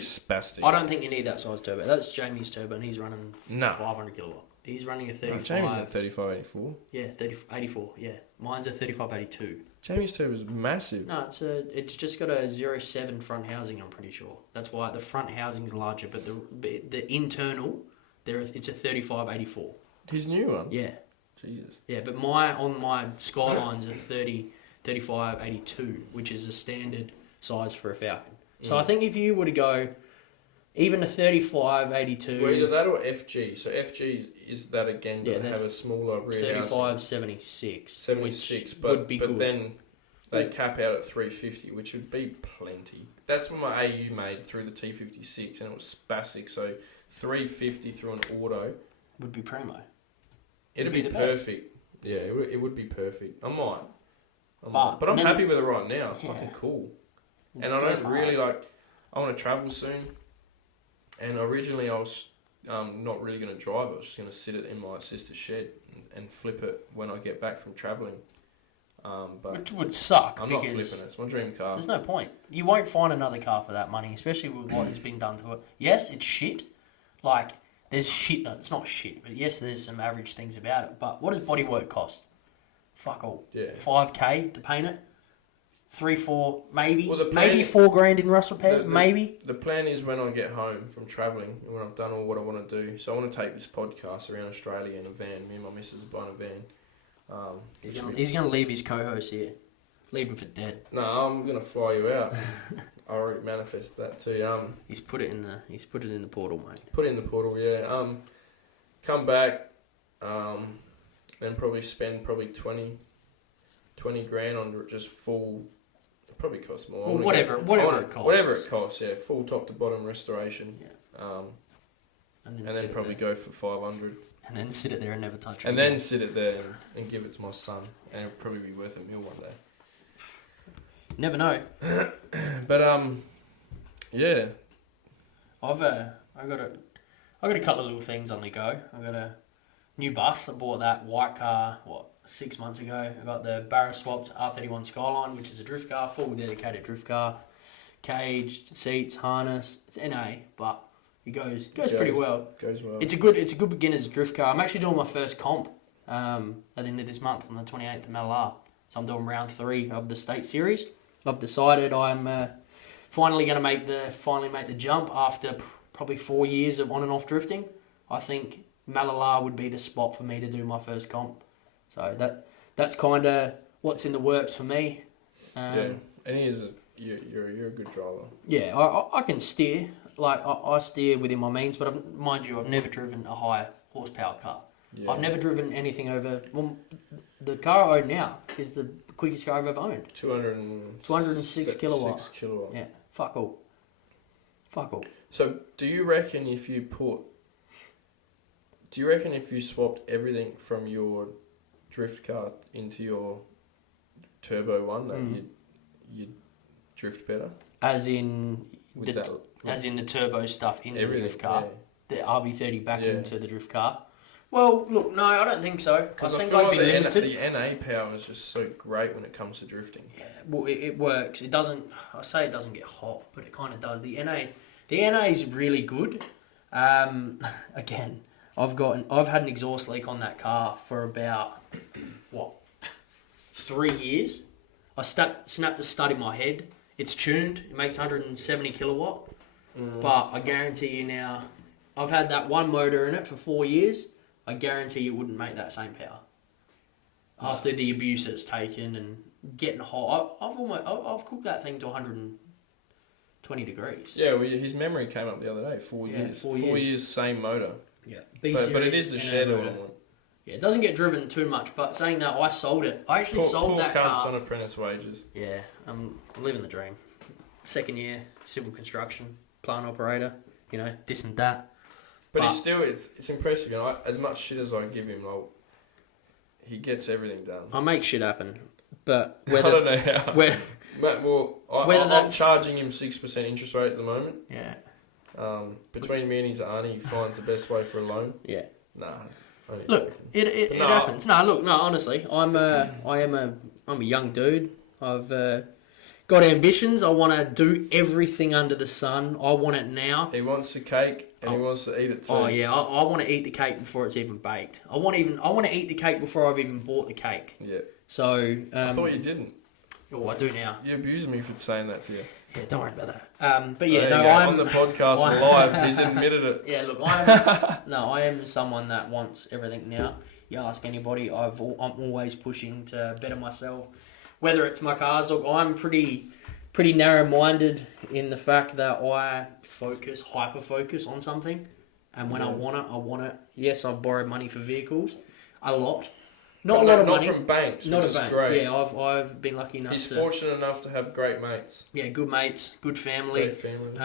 spastic. I don't think you need that size turbo. That's Jayme's turbo, and he's running No. 500 kilowatt. He's running a No, 35. Jamie's at 3584. Yeah, 84. Yeah, mine's a 3582. Jamie's turbo is massive. No, it's just got a 07 front housing. I'm pretty sure. That's why the front housing's larger, but the internal it's a 3584. His new one. Yeah, Jesus. yeah. But my Skyline's a 3582, which is a standard size for a Falcon. So I think if you were to go even a 3582, Well, either that or FG. So FG is that again, Yeah, but have a smaller rear housing. 3576, 76, which but would be but good. then they cap out at 350, which would be plenty. That's what my AU made through the T56, and it was spastic. So 350 through an auto, would be primo. it'd be be the best. perfect. Yeah, it would be perfect. I might. But But I'm then- happy with it right now. It's Yeah. fucking cool. It And I goes don't really hard. like. I want to travel soon. And originally I was not really going to drive it. I was just going to sit it in my sister's shed and flip it when I get back from travelling. But Which would suck I'm not because flipping it. It's my dream car. there's no point. You won't find another car for that money, especially with what has been done to it. Yes, it's shit. Like, there's shit. No, it's not shit. But yes, there's some average things about it. But what does bodywork cost? Fuck all. Yeah. 5k to paint it. 3, 4, maybe. Well, the plan maybe is- $4,000 in rust repairs. The- maybe. The plan is when I get home from travelling and when I've done all what I want to do. So I want to take this podcast around Australia in a van. Me and my missus are buying a van. He's gonna leave his co-host here. Leave him for dead. No, I'm going to fly you out. I already manifested that too. He's put it in the portal, mate. Put it in the portal, yeah. Come back, then probably spend 20 grand on just full. It probably costs more. Well, whatever it costs. Whatever it costs, yeah. Full top to bottom restoration. Yeah. And sit then it probably there. go for 500. And then sit it there and never touch it. And again. then sit it there and give it to my son. And it'll probably be worth $1 million one day. Never know. But yeah. I got a couple of little things on the go. I got a new bus. I bought that white car 6 months ago. I got the Barra swapped R31 Skyline, which is a drift car, full dedicated drift car, caged seats, harness. It's NA, but it goes pretty well. Goes well. It's a good beginner's drift car. I'm actually doing my first comp at the end of this month on the 28th of MLR. So I'm doing round 3 of the state series. I've decided I'm finally going to make the jump after probably 4 years of on and off drifting, I think Malala would be the spot for me to do my first comp. So that's kind of what's in the works for me. And you're a good driver. Yeah, I can steer. Like, I steer within my means, but mind you, I've never driven a high horsepower car. Yeah. I've never driven anything over... Well, the car I own now is the quickest car I've ever owned. 206 kilowatt. 6 kilowatt. Yeah, fuck all. So, do you reckon if you swapped everything from your drift car into your turbo one, that you'd drift better? As in the turbo stuff into the drift car, the RB30 back into the drift car. Well, look, no, I don't think so. I think I'd be limited. The NA power is just so great when it comes to drifting. Yeah, well, it works. It doesn't. I say it doesn't get hot, but it kind of does. The NA is really good. Again, I've had an exhaust leak on that car for about 3 years. I snapped the stud in my head. It's tuned. It makes 170 kilowatt. But I guarantee you now, I've had that one motor in it for 4 years. I guarantee it wouldn't make that same power. After the abuse it's taken and getting hot, I've cooked that thing to 120 degrees. Yeah, well, his memory came up the other day. 4 years. 4 years, same motor. Yeah, but it is the shared one. Yeah, it doesn't get driven too much. But saying that, I sold it. I actually sold that car on apprentice wages. Yeah, I'm living the dream. Second year, civil construction, plant operator. This and that. But he's still, it's impressive. As much shit as I give him, he gets everything done. I make shit happen, but whether, I don't know how. I'm charging him 6% interest rate at the moment. Yeah. Between me and his auntie, he finds the best way for a loan. Yeah. Nah. Look, it happens. No, honestly, I'm a young dude. I've got ambitions. I want to do everything under the sun. I want it now. He wants the cake and he wants to eat it too. Oh yeah, I want to eat the cake before it's even baked. I want to eat the cake before I've even bought the cake. Yeah. So I thought you didn't. Oh, I do now. You abuse me for saying that to you. Yeah, don't worry about that. But yeah, I'm on the podcast live. He's admitted it. Yeah, look, I am someone that wants everything now. You ask anybody, I'm always pushing to better myself. Whether it's my cars, look, I'm pretty narrow-minded in the fact that I hyper focus on something, and when I want it. Yes, I've borrowed money for vehicles, a lot. Not a lot of money. Not from banks, which is great. Yeah, I've been lucky enough. He's fortunate enough to have great mates. Yeah, good mates, good family. Great family.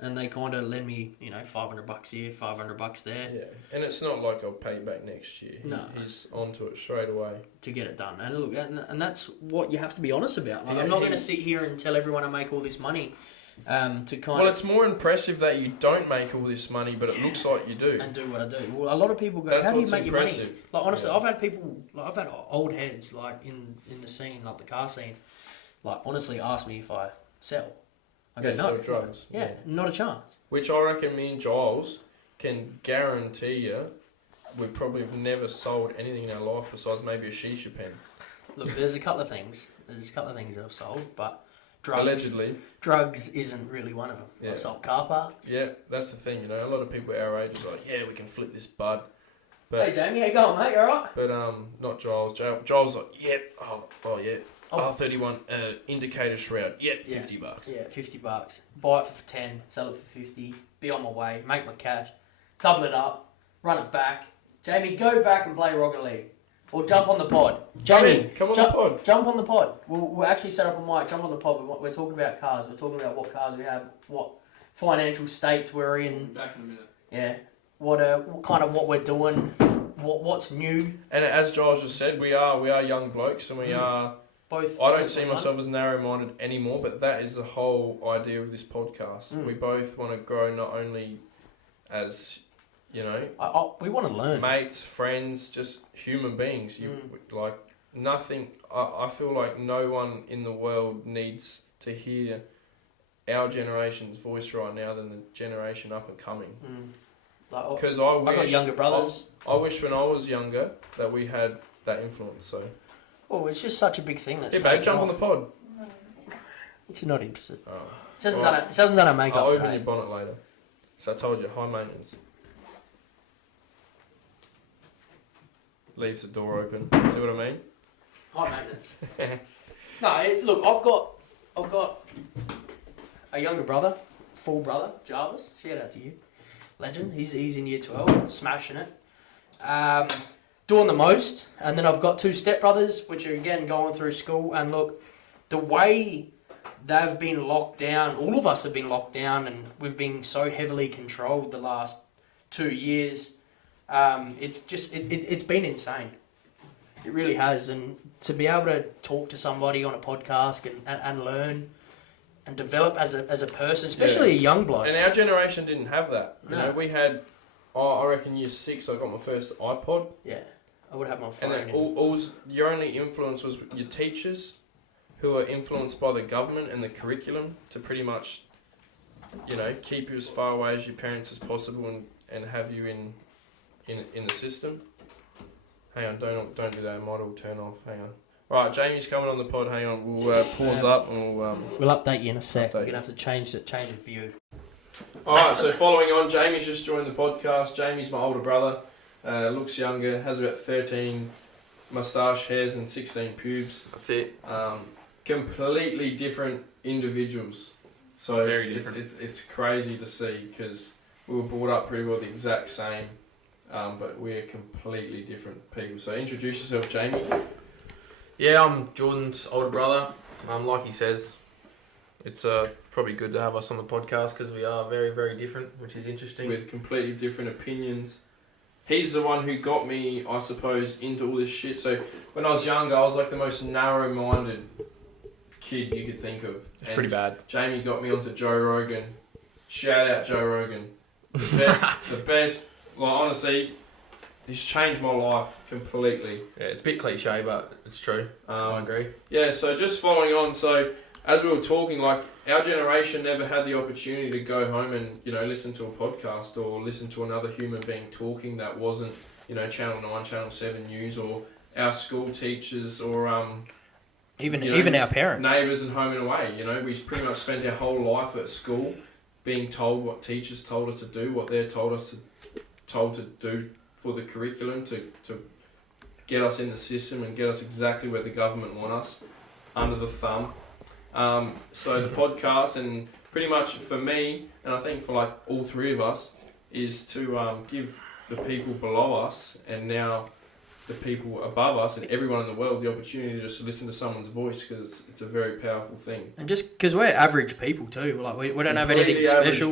And they kind of lend me, $500 here, $500 there. Yeah, and it's not like I'll pay you back next year. No, he's onto it straight away to get it done. And look, and that's what you have to be honest about. Like, I'm not going to sit here and tell everyone I make all this money. It's more impressive that you don't make all this money, but it looks like you do. And do what I do. Well, a lot of people go, how do you make your money? Like, honestly, I've had old heads, like, in the scene, like the car scene, like, honestly ask me if I sell. I go, no. Sell drugs. Yeah, not a chance. Which I reckon me and Giles can guarantee you we probably have never sold anything in our life besides maybe a shisha pen. Look, there's a couple of things. That I've sold, but... Allegedly. Drugs isn't really one of them. Yeah. I've sold car parts. Yeah, that's the thing, a lot of people our age are like, yeah, we can flip this bud. But, hey, Jamie, how you going, mate? You alright? But, not Giles. Giles like, yep, yeah. R31 indicator shroud. Yep, $50. Yeah, $50. Buy it for 10, sell it for 50, be on my way, make my cash, double it up, run it back. Jamie, go back and play Rocket League. Or jump on the pod. Jamie, come on the pod. Jump on the pod. We'll actually set up a mic. Jump on the pod. We're talking about cars. We're talking about what cars we have, what financial states we're in. Back in a minute. Yeah. What kind of what we're doing, what's new. And as Giles just said, we are young blokes, and we are both. I don't see myself as narrow-minded anymore, but that is the whole idea of this podcast. We both want to grow, not only as we want to learn. Mates, friends, just human beings. Like nothing. I feel like no one in the world needs to hear our generation's voice right now than the generation up and coming. Because I've got younger brothers. I wish when I was younger that we had that influence. So. Oh, it's just such a big thing. That's babe, jump on the pod. She's not interested. Oh. She hasn't done a makeup. I'll open your bonnet later. So I told you, high maintenance. Leaves the door open. See what I mean? High maintenance. Look, I've got a younger brother, full brother, Jarvis. Shout out to you, legend. He's in year 12, smashing it, doing the most. And then I've got 2 stepbrothers, which are again going through school. And look, the way they've been locked down, all of us have been locked down, and we've been so heavily controlled the last 2 years. It's been insane. It really has. And to be able to talk to somebody on a podcast and learn and develop as a person, especially a young bloke. And our generation didn't have that. No. You know, we had, I reckon year 6, I got my first iPod. Yeah, I would have my phone. And then your only influence was your teachers, who are influenced by the government and the curriculum to pretty much, you know, keep you as far away as your parents as possible and have you in the system. Hang on, don't do that. Might all turn off. Hang on. Right, Jamie's coming on the pod. Hang on, we'll pause up and we'll update you in a sec. We're gonna have to change the view. All right. So following on, Jamie's just joined the podcast. Jamie's my older brother. Looks younger. Has about 13 moustache hairs and 16 pubes. That's it. Completely different individuals. So Very different. It's crazy to see because we were brought up pretty well the exact same, but we're completely different people. So introduce yourself, Jamie. Yeah, I'm Jordan's older brother. Like he says, it's probably good to have us on the podcast because we are very, very different, which is interesting. With completely different opinions. He's the one who got me, I suppose, into all this shit. So when I was younger, I was like the most narrow-minded kid you could think of. It's pretty bad. Jamie got me onto Joe Rogan. Shout out Joe Rogan. The best. Like, honestly, he's changed my life completely. Yeah, it's a bit cliche, but it's true. I agree. Yeah, so just following on, so as we were talking, like, our generation never had the opportunity to go home and, you know, listen to a podcast or listen to another human being talking that wasn't, you know, Channel 9, Channel 7 news or our school teachers or even our parents. Neighbours and home and away, you know. We pretty much spent our whole life at school being told what teachers told us to do, what they're told to do for the curriculum to get us in the system and get us exactly where the government want us, under the thumb. So the podcast, and pretty much for me, and I think for like all 3 of us, is to give the people below us and now the people above us and everyone in the world the opportunity to just listen to someone's voice, because it's a very powerful thing. And just because we're average people too, like we don't have anything special.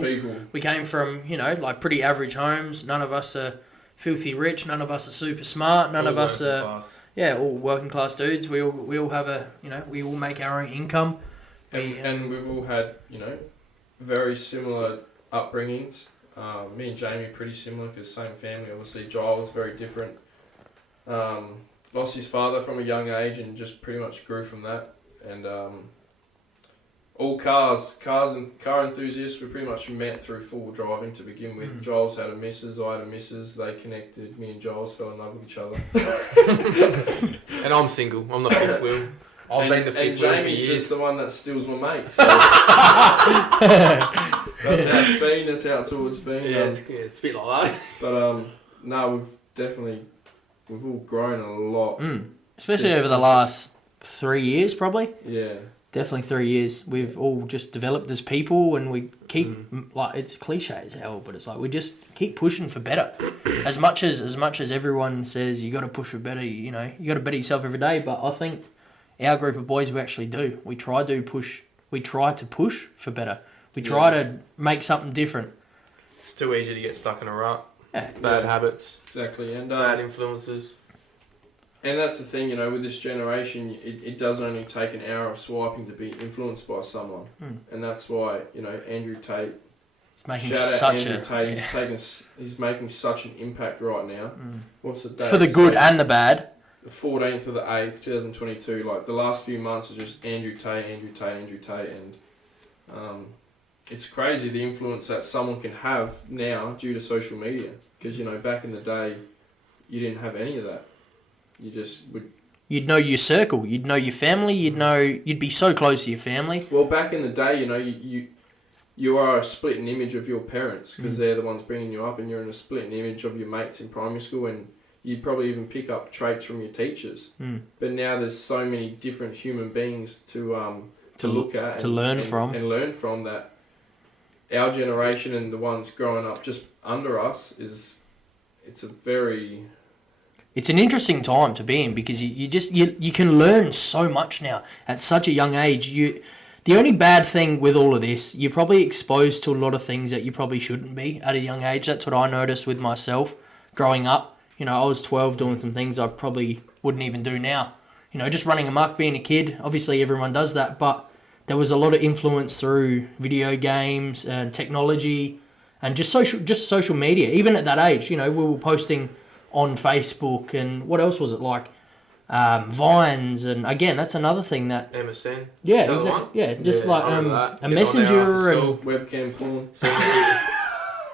We came from, you know, like pretty average homes. None of us are filthy rich. None of us are super smart. None of us are, all working class dudes. We all have we all make our own income. And we've all had, you know, very similar upbringings. Me and Jamie pretty similar because same family. Obviously, Giles very different. Lost his father from a young age and just pretty much grew from that. And all cars and car enthusiasts, we pretty much met through four-wheel driving to begin with. Giles had a missus, I had a missus. They connected. Me and Giles fell in love with each other. And I'm single. I'm the fifth wheel. I've been the fifth wheel for Jamie's years. just the one that steals my mates. So that's how it's been. That's how it's always been. Yeah, it's a bit like that. But no, we've all grown a lot. Especially over the last 3 years, probably. Yeah. Definitely 3 years. We've all just developed as people, and we keep like, it's cliche as hell, but it's like we just keep pushing for better. As much as everyone says you got to push for better, you know, you got to better yourself every day. But I think our group of boys, we actually do. We try to push for better. We try to make something different. It's too easy to get stuck in a rut. Yeah. Bad habits. Exactly. And bad influences. And that's the thing, you know, with this generation, it does only take an hour of swiping to be influenced by someone. And that's why, you know, Andrew Tate, he's making such an impact right now. What's the date? For the good and the bad. The 14th of the 8th, 2022. Like, the last few months is just Andrew Tate. And it's crazy the influence that someone can have now due to social media. Because, you know, back in the day, you didn't have any of that. You just would... You'd know your circle. You'd know your family. You'd be so close to your family. Well, back in the day, you know, you are a splitting image of your parents because they're the ones bringing you up, and you're in a splitting image of your mates in primary school, and you probably even pick up traits from your teachers. But now there's so many different human beings to look at, to learn from, that our generation and the ones growing up just under us it's an interesting time to be in, because you can learn so much now at such a young age. The only bad thing with all of this, you're probably exposed to a lot of things that you probably shouldn't be at a young age. That's what I noticed with myself growing up. You know, I was 12 doing some things I probably wouldn't even do now. You know, just running amok, being a kid. Obviously, everyone does that, but there was a lot of influence through video games and technology and just social media. Even at that age, you know, we were posting on Facebook, and what else was it like? Vines, and again, that's another thing that MSN. Yeah, like a messenger and webcam porn.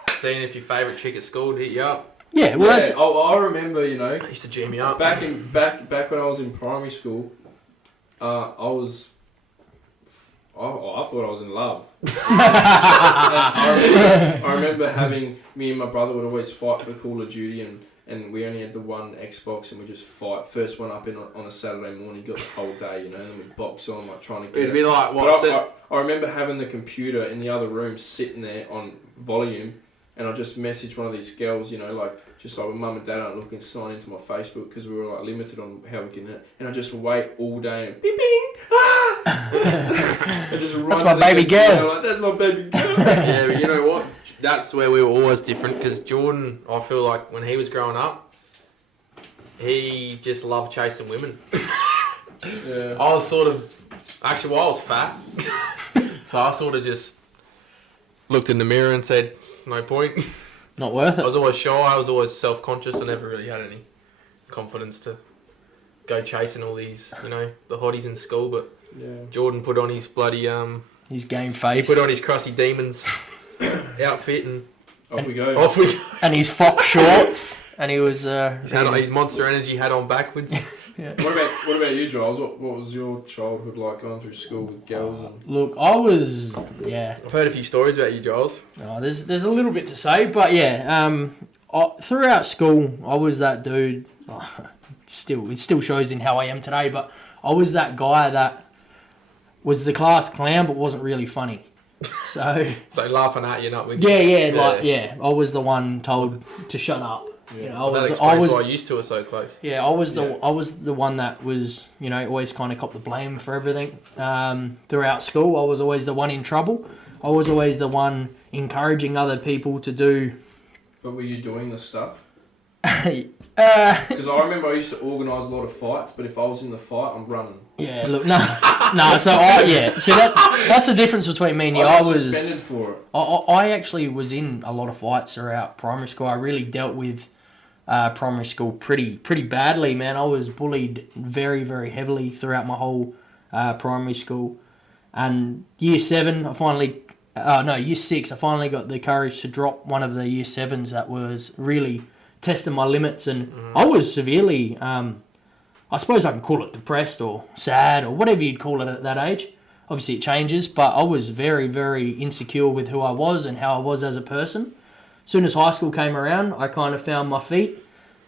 Seeing if your favourite chick at school would hit you up. Yeah, well, that's. I remember, you know, I used to jam me up. Back when I was in primary school, I thought I was in love. I remember having me and my brother would always fight for Call of Duty, and we only had the one Xbox, and we just fight. First one up on a Saturday morning, got the whole day, you know, and then we'd box on, like trying to get It'd be like, what? I remember having the computer in the other room sitting there on volume, and I just messaged one of these girls, you know, like, just like when mum and dad aren't looking, sign into my Facebook, because we were like limited on how we can, and I just wait all day and beep, that's my baby girl. Like, that's my baby girl. Yeah, but you know what? That's where we were always different, because Jordan, I feel like when he was growing up, he just loved chasing women. Yeah. I was actually, I was fat, so I sort of just looked in the mirror and said, no point. Not worth it. I was always shy, I was always self-conscious, I never really had any confidence to go chasing all these, you know, the hotties in school, but Jordan put on his bloody, his game face. He put on his crusty demons outfit and off we go. And his fox shorts, and he was... his Monster Energy hat on backwards. Yeah. What about you, Giles? What was your childhood like going through school with girls? Look, I was... Yeah. I've heard a few stories about you, Giles. There's a little bit to say, but yeah, throughout school, I was that dude. It still shows in how I am today, but I was that guy that was the class clown but wasn't really funny. So laughing at you, not with you. I was the one told to shut up. Yeah. You know, I was why I used to it so close. Yeah, I was the one that was, you know, always kind of copped the blame for everything. Throughout school, I was always the one in trouble. I was always the one encouraging other people to do. But were you doing the stuff? Because I remember I used to organise a lot of fights, but if I was in the fight, I'm running. Yeah, look, no. So that's the difference between me and you. I was suspended for it. I actually was in a lot of fights throughout primary school. I really dealt with primary school pretty badly, man. I was bullied very, very heavily throughout my whole primary school. And year 6, I finally got the courage to drop one of the year 7s that was really testing my limits, and I was severely, I suppose I can call it depressed or sad or whatever you'd call it at that age. Obviously it changes, but I was very, very insecure with who I was and how I was as a person. As soon as high school came around, I kind of found my feet,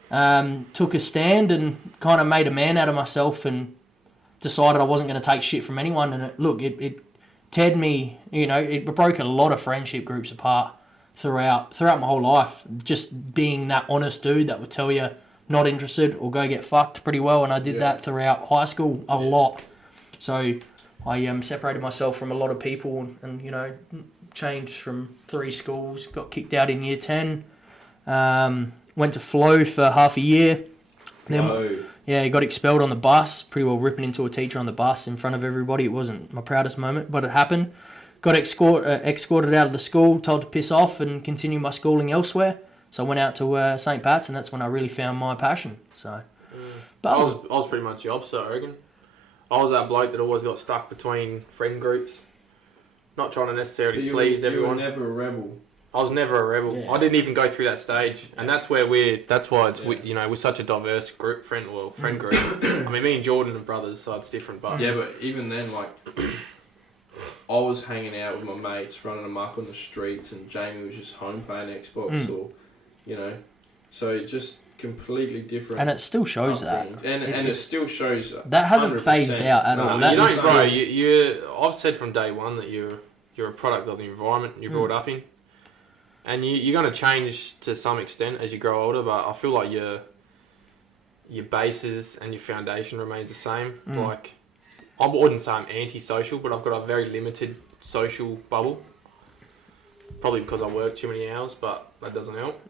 took a stand and kind of made a man out of myself and decided I wasn't going to take shit from anyone. And it teared me, you know, it broke a lot of friendship groups apart throughout my whole life. Just being that honest dude that would tell you not interested or go get fucked pretty well, and I did that throughout high school a lot. So I separated myself from a lot of people and you know, changed from 3 schools, got kicked out in year 10, went to Flow for half a year. Then, got expelled on the bus, pretty well ripping into a teacher on the bus in front of everybody. It wasn't my proudest moment, but it happened. Got escorted out of the school, told to piss off and continue my schooling elsewhere. So I went out to St. Pat's, and that's when I really found my passion. So, but I was pretty much the opposite, I reckon. I was that bloke that always got stuck between friend groups, not trying to necessarily please everyone. You were never a rebel. I was never a rebel. Yeah. I didn't even go through that stage, and that's why it's you know, we're such a diverse friend group. I mean, me and Jordan are brothers, so it's different. But but even then, like, I was hanging out with my mates, running amok on the streets, and Jayme was just home playing Xbox or, you know, so it just completely different. And it still shows that. And it still shows that hasn't phased out at all. You don't, bro. I've said from day one that you're a product of the environment you're brought up in, and you're going to change to some extent as you grow older. But I feel like your bases and your foundation remains the same. Like, I wouldn't say I'm anti-social, but I've got a very limited social bubble. Probably because I work too many hours, but that doesn't help.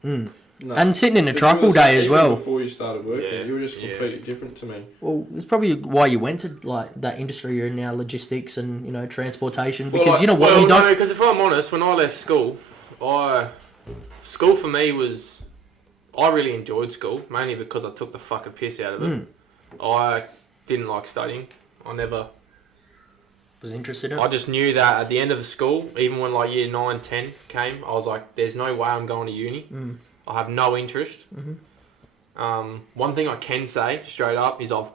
No. And sitting in a truck all day as well. Before you started working, you were just completely different to me. Well, it's probably why you went to like that industry you're in now, logistics and, you know, transportation. Because you know what, you don't. No, because if I'm honest, when I left school, school for me was, I really enjoyed school, mainly because I took the fucking piss out of it. I didn't like studying. I never was interested in it. I just knew that at the end of the school, even when like year 9, 10 came, I was like, there's no way I'm going to uni. I have no interest. One thing I can say straight up is I've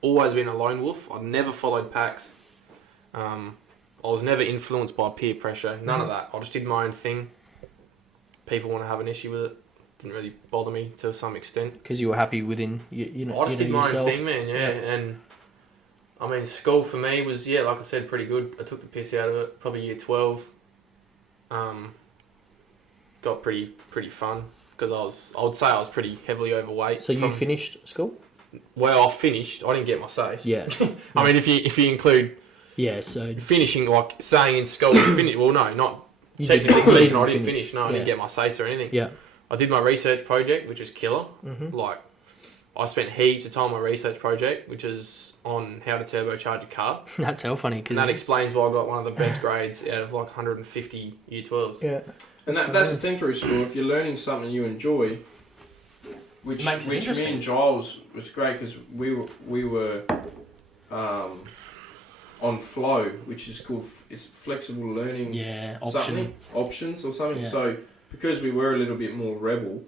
always been a lone wolf. I've never followed packs. I was never influenced by peer pressure. None of that. I just did my own thing. People want to have an issue with it. Didn't really bother me to some extent. Because you were happy within, you know, I just did my yourself. own thing, man, And I mean, school for me was, like I said, pretty good. I took the piss out of it. Probably year 12. Got pretty fun because I would say I was pretty heavily overweight. So you finished school? Well, I finished. I didn't get my SACE. Yeah. I mean, if you include so finishing, like staying in school, well, no, not technically speaking, I didn't finish. No, I didn't get my SACE or anything. Yeah. I did my research project, which is killer. Like, I spent heaps of time on my research project, which is on how to turbocharge a car. That's how funny. And that explains why I got one of the best grades out of like 150 year 12s. Yeah. And that's the thing through school. If you're learning something you enjoy, which me and Giles was great because we were on flow, which is called flexible learning. Yeah, options or something. Yeah. So because we were a little bit more rebel,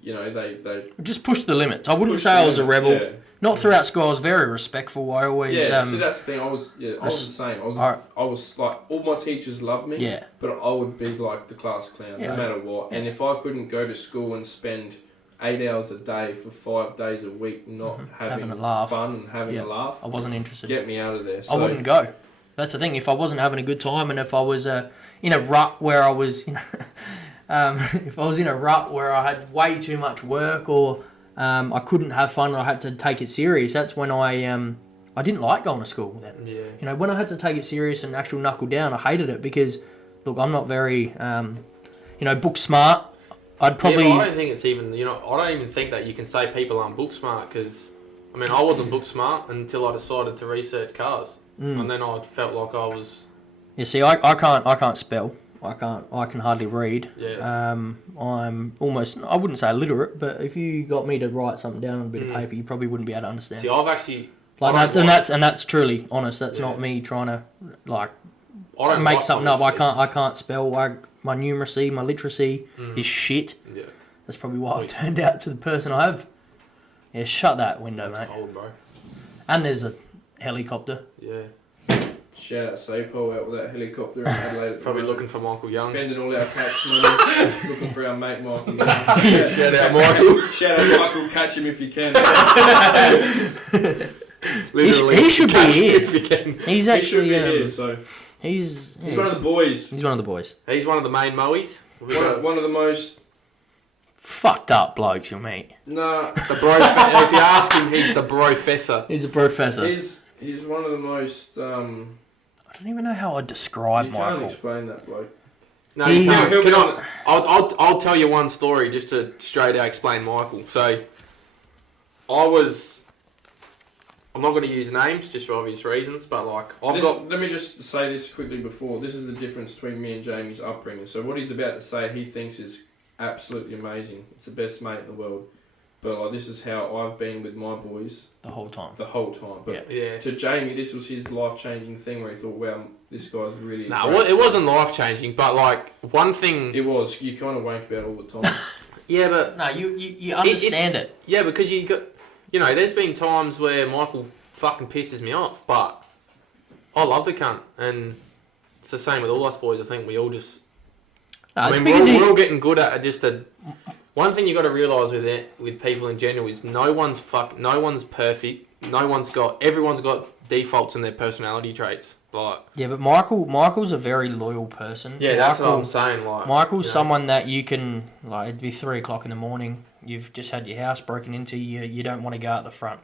you know, they just pushed the limits. I wouldn't say I was a rebel. Yeah. Not throughout school. I was very respectful. I always see that's the thing. I was the same. I was like, all my teachers loved me. Yeah. But I would be like the class clown no matter what. Yeah. And if I couldn't go to school and spend 8 hours a day for 5 days a week not having a laugh. fun and having a laugh, I wasn't interested. Get me out of there. So I wouldn't go. That's the thing. If I wasn't having a good time and if I was in a rut where I was, if I was in a rut where I had way too much work or I couldn't have fun, I had to take it serious. That's when I didn't like going to school then. Yeah. You know, when I had to take it serious and actually knuckle down, I hated it because, look, I'm not very, book smart. I'd probably. Yeah, I don't think it's even. I don't even think that you can say people aren't book smart because, I mean, I wasn't book smart until I decided to research cars, and then I felt like I was. Yeah, see, I can't spell. I can hardly read. Yeah. I'm almost, I wouldn't say illiterate, but if you got me to write something down on a bit of paper, you probably wouldn't be able to understand. See, I've actually that's truly honest. That's not me trying to make something up. I can't spell. My numeracy, my literacy is shit. Yeah. That's probably why I've turned out to the person I have. Yeah, shut that window, that's mate. Cold, bro. And there's a helicopter. Yeah. Shout out Sapo out with that helicopter in Adelaide. Probably looking for Michael Young. Spending all our tax money looking for our mate Michael Young. Shout out Michael. Shout out Michael. Catch him if you can. Literally, he should be here. If you can. He's actually here, so he's one of the boys. He's one of the boys. He's one of the main mowies. One of the most fucked up blokes you'll meet. Nah, the bro. If you ask him, he's the professor. He's a professor. He's one of the most. I don't even know how I'd describe Michael. You can't explain that bloke. No, you can't. I'll tell you one story just to straight out explain Michael. So, I'm not going to use names just for obvious reasons, but let me just say this quickly before. This is the difference between me and Jamie's upbringing. So what he's about to say, he thinks is absolutely amazing. It's the best mate in the world. But this is how I've been with my boys the whole time. But to Jayme, this was his life-changing thing where he thought, wow, this guy's really... it wasn't life-changing, but one thing... It was. You kind of wank about all the time. Yeah, but... No, you understand it. Yeah, because you got... there's been times where Michael fucking pisses me off, but I love the cunt, and it's the same with all us boys. I think we all just. It's we're all getting good at just a. One thing you got to realise with people in general is no one's perfect. Everyone's got defaults in their personality traits. Like yeah, but Michael's a very loyal person. Yeah, that's what I'm saying. Like Michael's someone that you can like. It'd be 3 o'clock in the morning. You've just had your house broken into. You don't want to go out the front.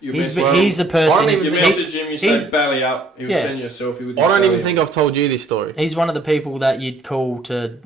He's the person. You message him. You say belly up. He will send you a selfie with. I don't even think I've told you this story. He's one of the people that you'd call to,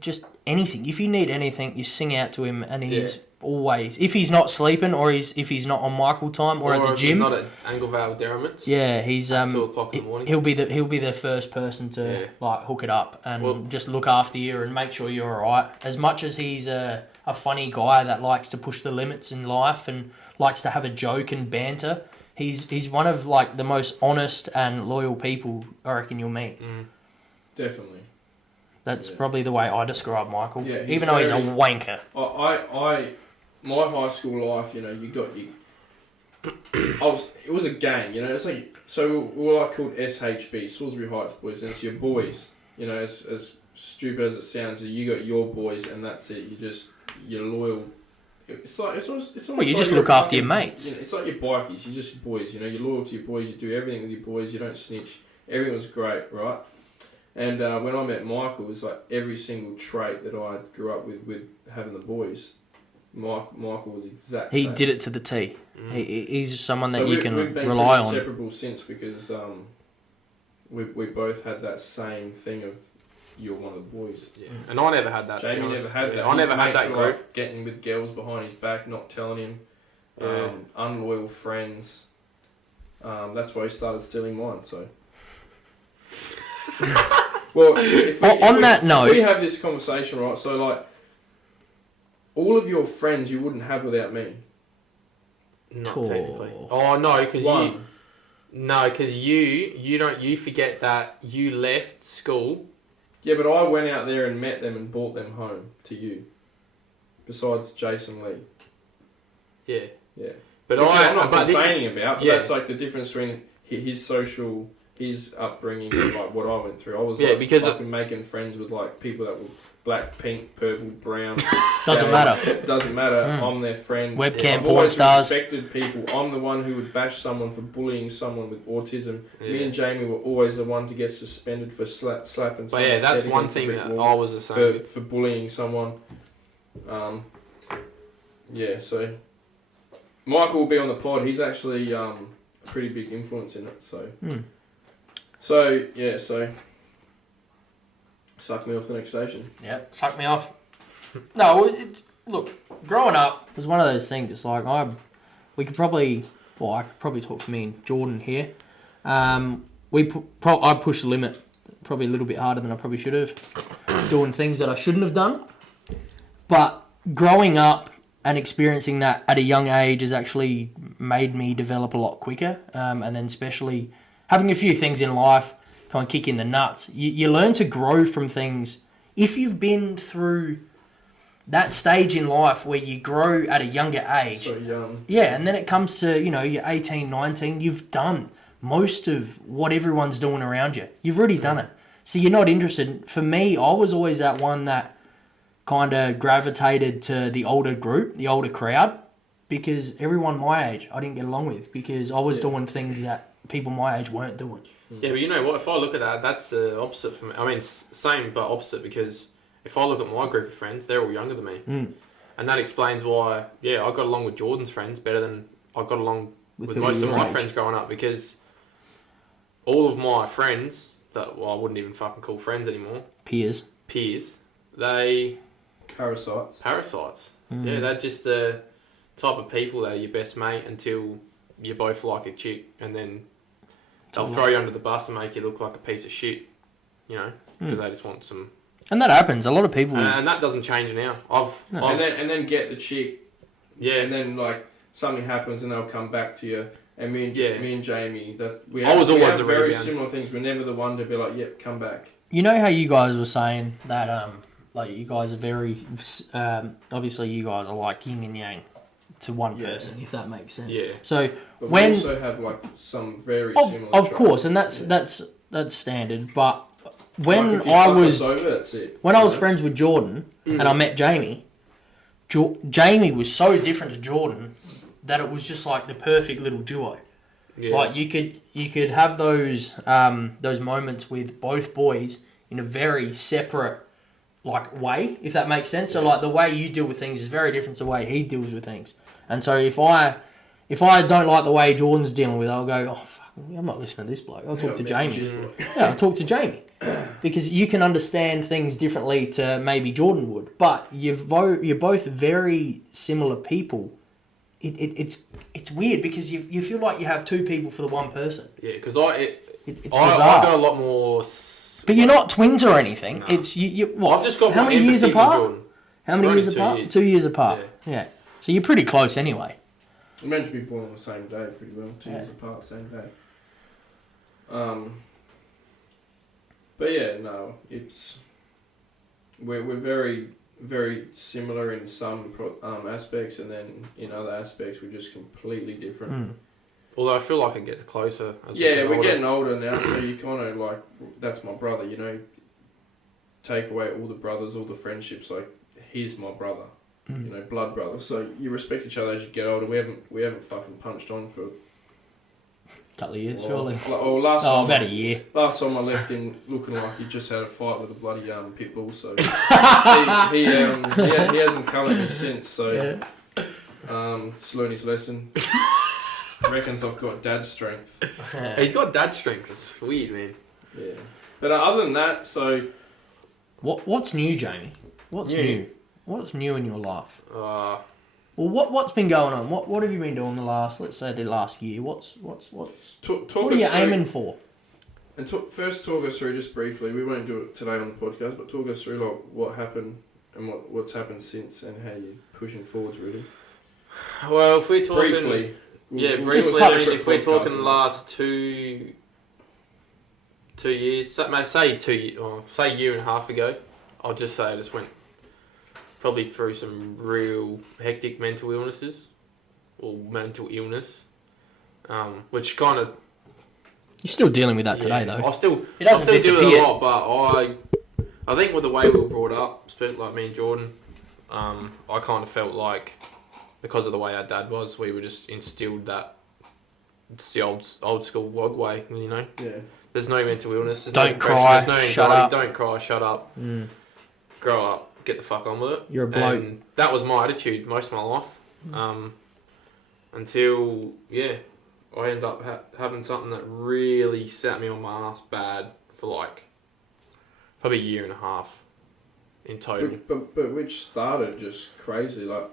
just anything. If you need anything, you sing out to him, and he's always. If he's not sleeping, or if he's not on Michael time, or at the gym, he's not at Anglevale Derriments. Yeah, he's 2 o'clock in the morning. He'll be the first person to hook it up and just look after you and make sure you're all right. As much as he's a funny guy that likes to push the limits in life and likes to have a joke and banter, he's one of like the most honest and loyal people I reckon you'll meet. Definitely. That's probably the way I describe Michael. Yeah, even though he's a wanker. My high school life, you got your. It was a gang, It's like so we were like called SHB, Salisbury Heights Boys, and it's your boys. As stupid as it sounds, you got your boys, and that's it. You're loyal. It's almost well, you like just look after your mates. It's like your bikies. You're just boys. You're loyal to your boys. You do everything with your boys. You don't snitch. Everything was great, right? And when I met Michael, it was like every single trait that I grew up with having the boys. Michael was exact. He same. did it to the T. He's someone that you can we've been rely on. Inseparable since because we both had that same thing of you're one of the boys. Yeah. And I never had that. Jayme never had that. I never had that group. Like getting with girls behind his back, not telling him. Unloyal friends. That's why he started stealing mine. So. Well, if we have this conversation, right? So like, all of your friends you wouldn't have without me. Not technically. Oh no, because you forget that you left school. Yeah, but I went out there and met them and brought them home to you. Besides Jason Lee. Yeah. Yeah. But I'm not complaining about. But that's like the difference between his upbringing and like what I went through. I was because making friends with like people that were black, pink, purple, brown. Doesn't matter. Doesn't matter. I'm their friend. Webcam I've porn always stars. respected people. I'm the one who would bash someone for bullying someone with autism. Yeah. Me and Jayme were always the one to get suspended for slapping someone. But yeah, that's one thing that I was the same for bullying someone. So Michael will be on the pod. He's actually a pretty big influence in it. So suck me off the next station. Yeah, suck me off. No, look, growing up was one of those things. It's like I could probably talk for me and Jordan here. I pushed the limit probably a little bit harder than I probably should have, doing things that I shouldn't have done. But growing up and experiencing that at a young age has actually made me develop a lot quicker. And then especially having a few things in life kind of kick in the nuts. You learn to grow from things. If you've been through that stage in life where you grow at a younger age. So young. Yeah, and then it comes to, you're 18, 19, you've done most of what everyone's doing around you. You've already done it. So you're not interested. For me, I was always that one that kind of gravitated to the older group, the older crowd, because everyone my age I didn't get along with because I was doing things that people my age weren't doing. Yeah, but you know what? If I look at that, that's the opposite for me. I mean, same but opposite because if I look at my group of friends, they're all younger than me. And that explains why, I got along with Jordan's friends better than I got along with most of my friends growing up because all of my friends that, I wouldn't even fucking call friends anymore. Peers, they... Parasites. Yeah, they're just the type of people that are your best mate until you both like a chick and then they'll throw you under the bus and make you look like a piece of shit, because they just want some... And that happens. A lot of people... And that doesn't change now. And then get the chick. Yeah. And then, like, something happens and they'll come back to you. And me and Jayme, we always have very similar things. We're never the one to be like, yep, come back. You know how you guys were saying that, you guys are very... obviously, you guys are like yin and yang to one Yeah. person, if that makes sense. Yeah. So But when we also have like some very of similar. course, and traits. that's standard. But when Like, if you I fuck was us over, that's it. when I was friends with Jordan and I met Jayme, Jayme was so different to Jordan that it was just like the perfect little duo. Yeah. Like you could have those moments with both boys in a very separate like way, if that makes sense. So like the way you deal with things is very different to the way he deals with things. And so if I don't like the way Jordan's dealing with it, I'll go, oh fuck, I'm not listening to this bloke. I'll talk to Jayme. Yeah, I'll talk to Jayme. Because you can understand things differently to maybe Jordan would. But you're both very similar people. It's weird because you feel like you have two people for the one person. Yeah, because It's I bizarre. got a lot more. But you're not twins or anything. No. It's you. What? I've just got how more many years empathy with apart? Jordan. How many We're years only 2 apart? years. 2 years apart. Yeah. So you're pretty close anyway. We're meant to be born on the same day, pretty well. 2 Yeah. years apart, same day. But yeah, no, it's we're very very similar in some aspects, and then in other aspects we're just completely different. Mm. Although I feel like it gets closer. As we Yeah, get we're older. getting older now, so you kind of like, that's my brother, you know. Take away all the brothers, all the friendships. Like, he's my brother, Mm. you know, blood brother. So you respect each other as you get older. We haven't fucking punched on for Couple of years, well, surely. last time About a year. Last time I left him looking like he just had a fight with a bloody pit bull. So he hasn't come at me since. So just learned his lesson. Reckons I've got dad strength. He's got dad strength. It's weird, man. Yeah. But other than that, so What's new, Jayme? What's new? What's new in your life? Uh, Well, what's been going on? What have you been doing the last year? What's talk what are you us through, aiming for? And first talk us through just briefly. We won't do it today on the podcast, but talk us through like what happened and what's happened since and how you're pushing forwards really. well, if we're talking Briefly. Yeah, We'll briefly. do a I mean, separate if we're podcast talking the on last 2 years, say 2 years, or say a year and a half ago, I'll just say I just went probably through some real hectic mental illnesses or mental illness, which kind of You're still dealing with that today, though. I still It hasn't deal with it disappeared. a lot, but I think with the way we were brought up, especially like me and Jordan, I kind of felt like because of the way our dad was, we were just instilled that it's the old school wog way, you know. Yeah. There's no mental illness. There's Don't no depression, cry, There's no shut anxiety. up. Don't cry. Shut up. Grow up. Get the fuck on with it. You're a bloke. And that was my attitude most of my life. Until I ended up having something that really set me on my ass bad for like probably a year and a half in total. Which started just crazy, like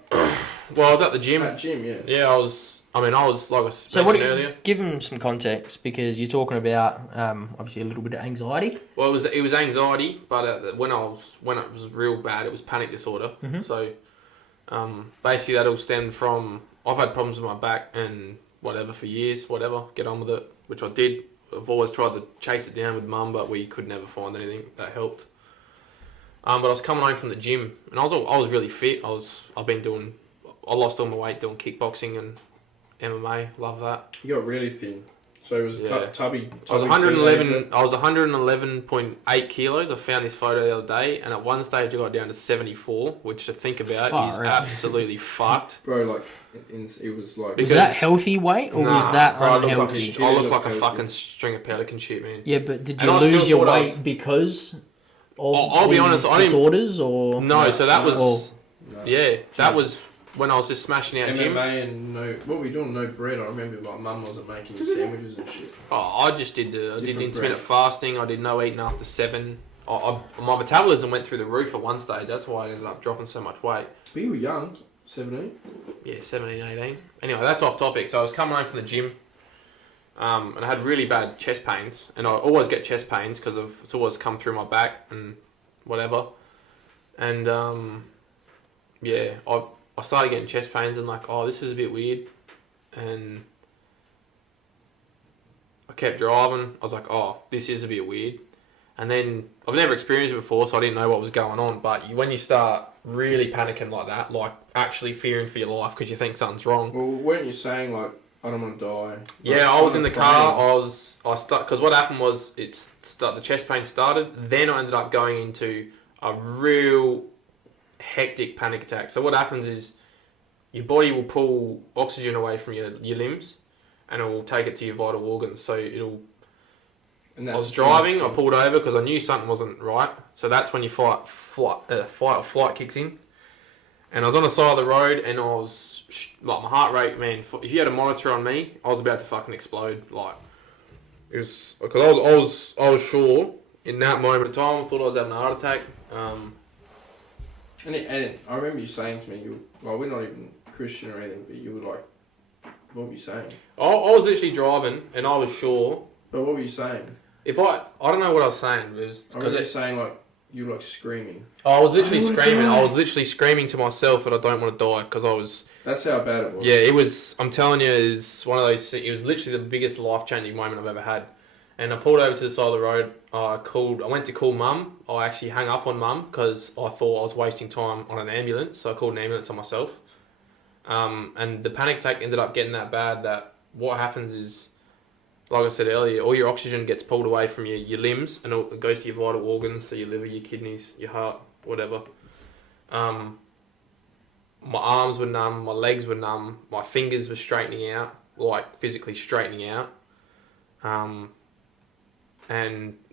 Well, I was at the gym. at gym, yeah. Yeah, I was like I was So what? mentioned earlier. Give him some context because you're talking about obviously a little bit of anxiety. Well, it was anxiety, but when it was real bad, it was panic disorder. Mhm. So, basically, that all stemmed from I've had problems with my back and whatever for years. Whatever, get on with it, which I did. I've always tried to chase it down with mum, but we could never find anything that helped. But I was coming home from the gym, and I was really fit. I lost all my weight doing kickboxing and MMA. Love that. You got really thin. So it was a Yeah. tubby. I was teenager. 111. I was 111.8 kilos. I found this photo the other day, and at one stage I got down to 74, which to think about Far is out. absolutely fucked. Bro, like it was like. Was Because- that healthy weight or was Nah, that bro, I look unhealthy? I look like a Healthy. fucking string of pelican shit, man. Yeah, but did And you I still lose your thought I weight was- because of I'll be the honest, I didn't- disorders or No, so that was No. that was when I was just smashing out gym. MMA and what were we doing? No bread. I remember my mum wasn't making sandwiches and shit. Oh, I just did Different intermittent bread. fasting. I did no eating after 7. My metabolism went through the roof at one stage. That's why I ended up dropping so much weight. But you were young, 17. Yeah, 17, 18. Anyway, that's off topic. So I was coming home from the gym, and I had really bad chest pains. And I always get chest pains because it's always come through my back and whatever. And I started getting chest pains and like, oh, this is a bit weird. And I kept driving. I was like, oh, this is a bit weird. And then I've never experienced it before, so I didn't know what was going on. But when you start really panicking like that, like actually fearing for your life because you think something's wrong. Well, weren't you saying like I don't want to die? Yeah, I was in the car. Because what happened was the chest pain started. Then I ended up going into a real hectic panic attack. So what happens is your body will pull oxygen away from your limbs, and it will take it to your vital organs. So it'll. I was driving. I pulled over because I knew something wasn't right. So that's when your fight or flight kicks in. And I was on the side of the road, and I was like, my heart rate, man. If you had a monitor on me, I was about to fucking explode. Like, it was because I was sure in that moment of time, I thought I was having a heart attack. And I remember you saying to me, we're not even Christian or anything, but you were like, what were you saying? I was literally driving, and I was sure. But what were you saying? I don't know what I was saying. I remember you saying like. You were like screaming. I was literally screaming. I was literally screaming to myself that I don't want to die because I was. That's how bad it was. Yeah, it was. I'm telling you, it was one of those. It was literally the biggest life-changing moment I've ever had. And I pulled over to the side of the road. I went to call Mum. I actually hung up on Mum because I thought I was wasting time on an ambulance. So I called an ambulance on myself. And the panic attack ended up getting that bad that what happens is, like I said earlier, all your oxygen gets pulled away from your limbs and it goes to your vital organs, so your liver, your kidneys, your heart, whatever. My arms were numb, my legs were numb, my fingers were straightening out, like physically straightening out. And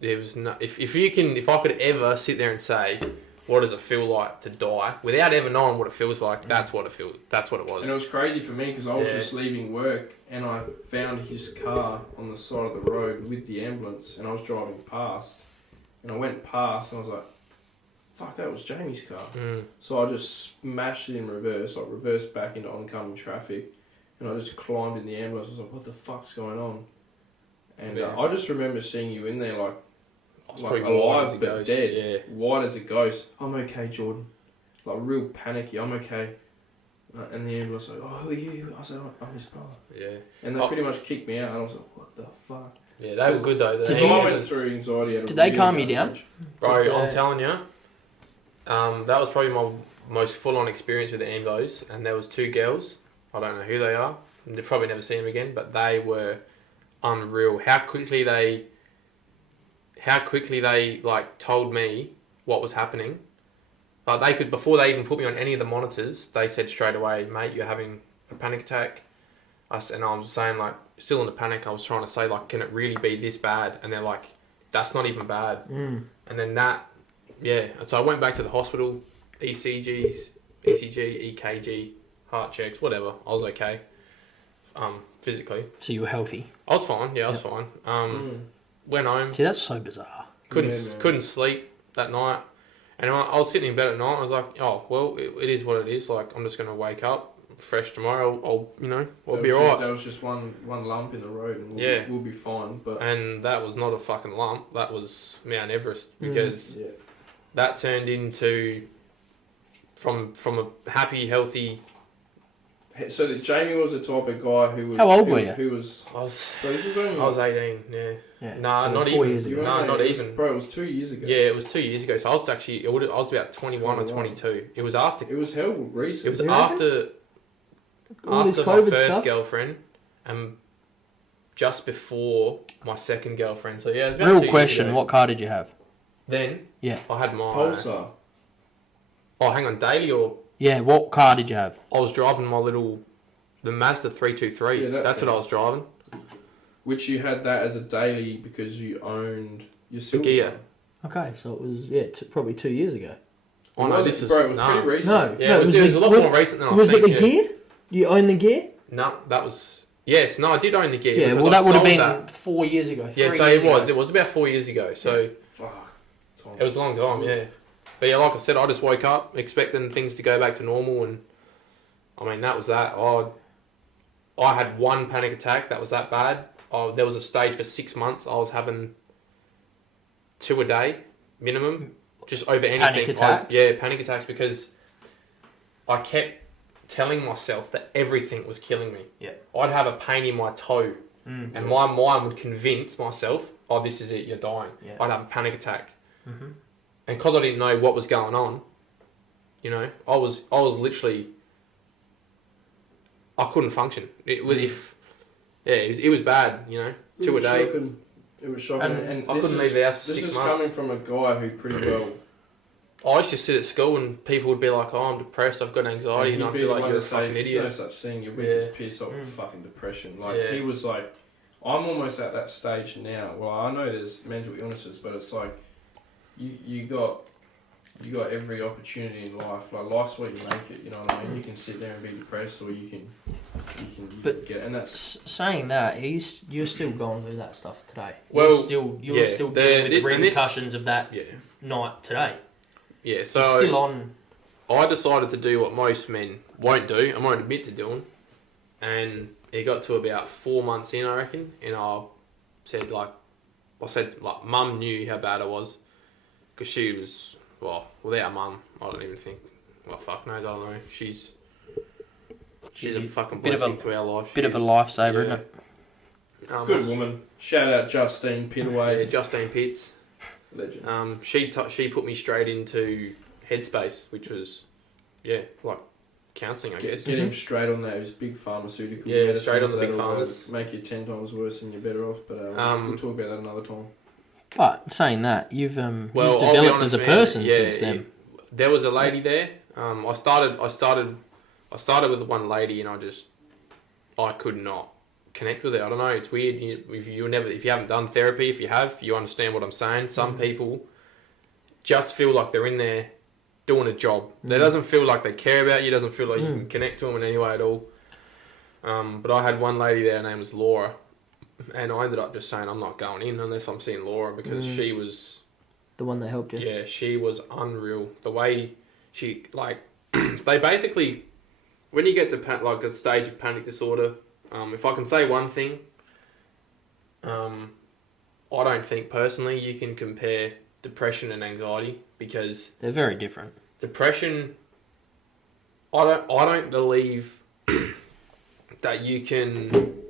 there was no, if I could ever sit there and say, what does it feel like to die, without ever knowing what it feels like, that's what it was. And it was crazy for me because I was just leaving work and I found his car on the side of the road with the ambulance and I was driving past and I went past and I was like, fuck, that was Jayme's car. So I just smashed it in reverse, like reversed back into oncoming traffic and I just climbed in the ambulance. I was like, what the fuck's going on? And I just remember seeing you in there like alive but dead, white as a ghost. I'm okay, Jordan. Like real panicky. I'm okay. And the ambulance was like, oh, who are you? I said, I'm his brother. Yeah. And they pretty much kicked me out. And I was like, what the fuck? Yeah, they were good though. Because I went through anxiety. Did they calm you down? Bro, I'm telling you, that was probably my most full-on experience with the ambos. And there was two girls. I don't know who they are. You'll probably never see them again. But they were unreal. How quickly they like told me what was happening. Like they could, before they even put me on any of the monitors, they said straight away, mate, you're having a panic attack. And I was saying like, still in the panic, I was trying to say like, can it really be this bad? And they're like, that's not even bad. And then so I went back to the hospital, ECG, EKG, heart checks, whatever. I was okay, physically. So you were healthy? I was fine, I was fine. Went home. See, that's so bizarre. Couldn't sleep that night. And I was sitting in bed at night. I was like, oh, well, it is what it is. Like, I'm just going to wake up fresh tomorrow. I'll be all right. That was just one lump in the road and we'll be fine. And that was not a fucking lump. That was Mount Everest because that turned into, from a happy, healthy... So Jayme was the type of guy who was... How old were you? I was 18, yeah. Nah, so not 4 even. years ago. Nah, not even. Bro, it was 2 years ago. Yeah, it was 2 years ago. So I was about 21 or 22. It was after... It was hell recent. It was after my first girlfriend and just before my second girlfriend. So yeah, it was about 2 Real question, what car did you have? Then? Yeah. I had my... Pulsar. Oh, hang on, daily or... Yeah, what car did you have? I was driving the Mazda 323. Yeah, that's what I was driving. Which you had that as a daily because you owned your silver. Gear. Okay, so it was probably 2 years ago. Oh no, this is pretty recent. No, yeah, it was a lot more recent than I think. Was it the gear? You own the gear? No, that was... Yes, no, I did own the gear. Yeah, well, that would have been 4 years ago. Yeah, so it was. It was about 4 years ago. So fuck. It was a long time, yeah. But yeah, like I said, I just woke up expecting things to go back to normal, and I mean that was that. I had one panic attack that was that bad. There was a stage for 6 months. I was having 2 a day minimum, just over anything. Panic attacks? Panic attacks because I kept telling myself that everything was killing me. Yeah, I'd have a pain in my toe, and my mind would convince myself, "Oh, this is it. You're dying." Yeah. I'd have a panic attack. And because I didn't know what was going on, You know, I was literally, I couldn't function. It was bad. You know, 2 a day. It was shocking. And I couldn't leave the house for 6 months. This is coming from a guy who pretty well. I used to sit at school and people would be like, "Oh, I'm depressed. I've got anxiety," and I'd be like, "You're a fucking idiot." There's no such thing. You're weak as piss off with fucking depression. Like he was like, I'm almost at that stage now. Well, I know there's mental illnesses, but it's like you got every opportunity in life. Like life's what you make it. You know what I mean? You can sit there and be depressed, or you can get. And that's saying that you're still going through that stuff today. Well, you're still dealing with the repercussions of that night today. Yeah, so you're still on. I decided to do what most men won't do and won't admit to doing, and it got to about 4 months in, I reckon, and I said Mum knew how bad it was, because she was, well, without Mum, I don't even think, well, fuck knows, I don't know, she's a fucking blessing to our life. Bit of a lifesaver, isn't it? Good woman. Shout out Justine Pitaway. Yeah, Justine Pitts. Legend. She put me straight into Headspace, which was, like counselling, I guess. Get him straight on those big pharmaceutical. Yeah, straight on the big pharmas. Make you 10 times worse and you're better off. But we'll talk about that another time. But saying that, you've developed as a person since then. There was a lady there. I started with one lady, and I could not connect with her. I don't know. It's weird. If you haven't done therapy, if you have, you understand what I'm saying. Some people just feel like they're in there doing a job. That doesn't feel like they care about you. Doesn't feel like you can connect to them in any way at all. But I had one lady there. Her name was Laura, and I ended up just saying I'm not going in unless I'm seeing Laura, because she was the one that helped you. Yeah, she was unreal. The way she they basically, when you get to a stage of panic disorder. If I can say one thing, I don't think personally you can compare depression and anxiety, because they're very different. Depression, I don't believe that you can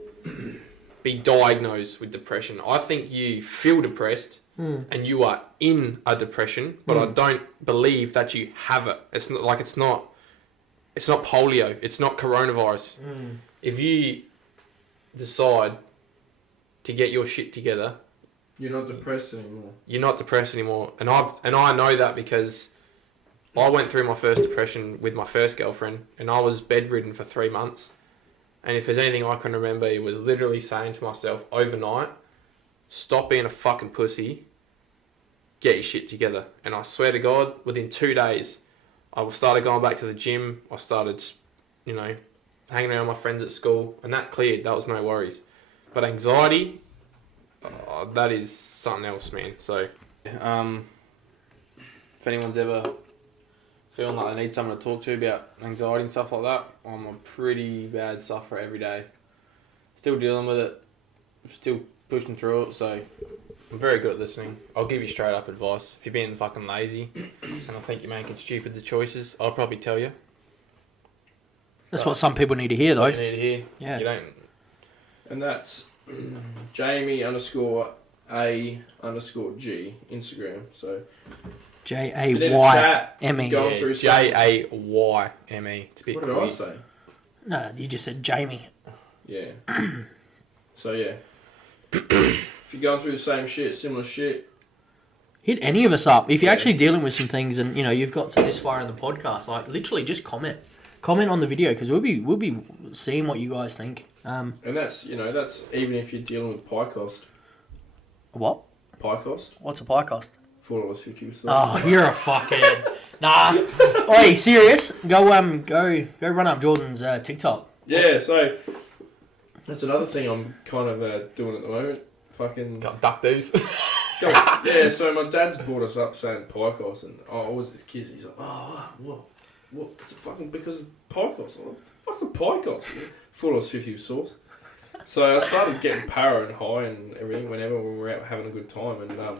be diagnosed with depression. I think you feel depressed and you are in a depression, but I don't believe that you have it. It's not polio. It's not coronavirus. If you decide to get your shit together, you're not depressed anymore. And I know that because I went through my first depression with my first girlfriend, and I was bedridden for 3 months. And if there's anything I can remember, it was literally saying to myself overnight, stop being a fucking pussy, get your shit together. And I swear to God, within 2 days, I started going back to the gym. I started, hanging around with my friends at school, and that cleared. That was no worries. But anxiety, that is something else, man. So, if anyone's ever feeling like they need someone to talk to about anxiety and stuff like that, I'm a pretty bad sufferer every day. Still dealing with it. Still pushing through it, so I'm very good at listening. I'll give you straight up advice. If you're being fucking lazy and I think you're making stupid choices, I'll probably tell you. That's what some people need to hear, though. You need to hear. Yeah. You don't. And that's Jayme_A_G Instagram. So Jayme. Jayme. It's a bit what did I say? No, you just said Jamie. Yeah. So yeah. If you're going through the same shit, similar shit, hit any of us up. If you're actually dealing with some things and you've got to this far in the podcast, literally just comment on the video, because we'll be seeing what you guys think. And that's even if you're dealing with pie cost. What? Pie cost? What's a pie cost? $4.50. Oh, you're a fuckhead. Nah. Oi, serious? Go run up Jordan's TikTok. Yeah, so that's another thing I'm kind of doing at the moment. Fucking got duck dudes. Yeah, so my dad's brought us up saying pie cost, and I was with kids. He's like, what? It's fucking because of pie cost. What the fuck's a pie cost? $4.50 with sauce. So I started getting para and high and everything whenever we were out having a good time, and I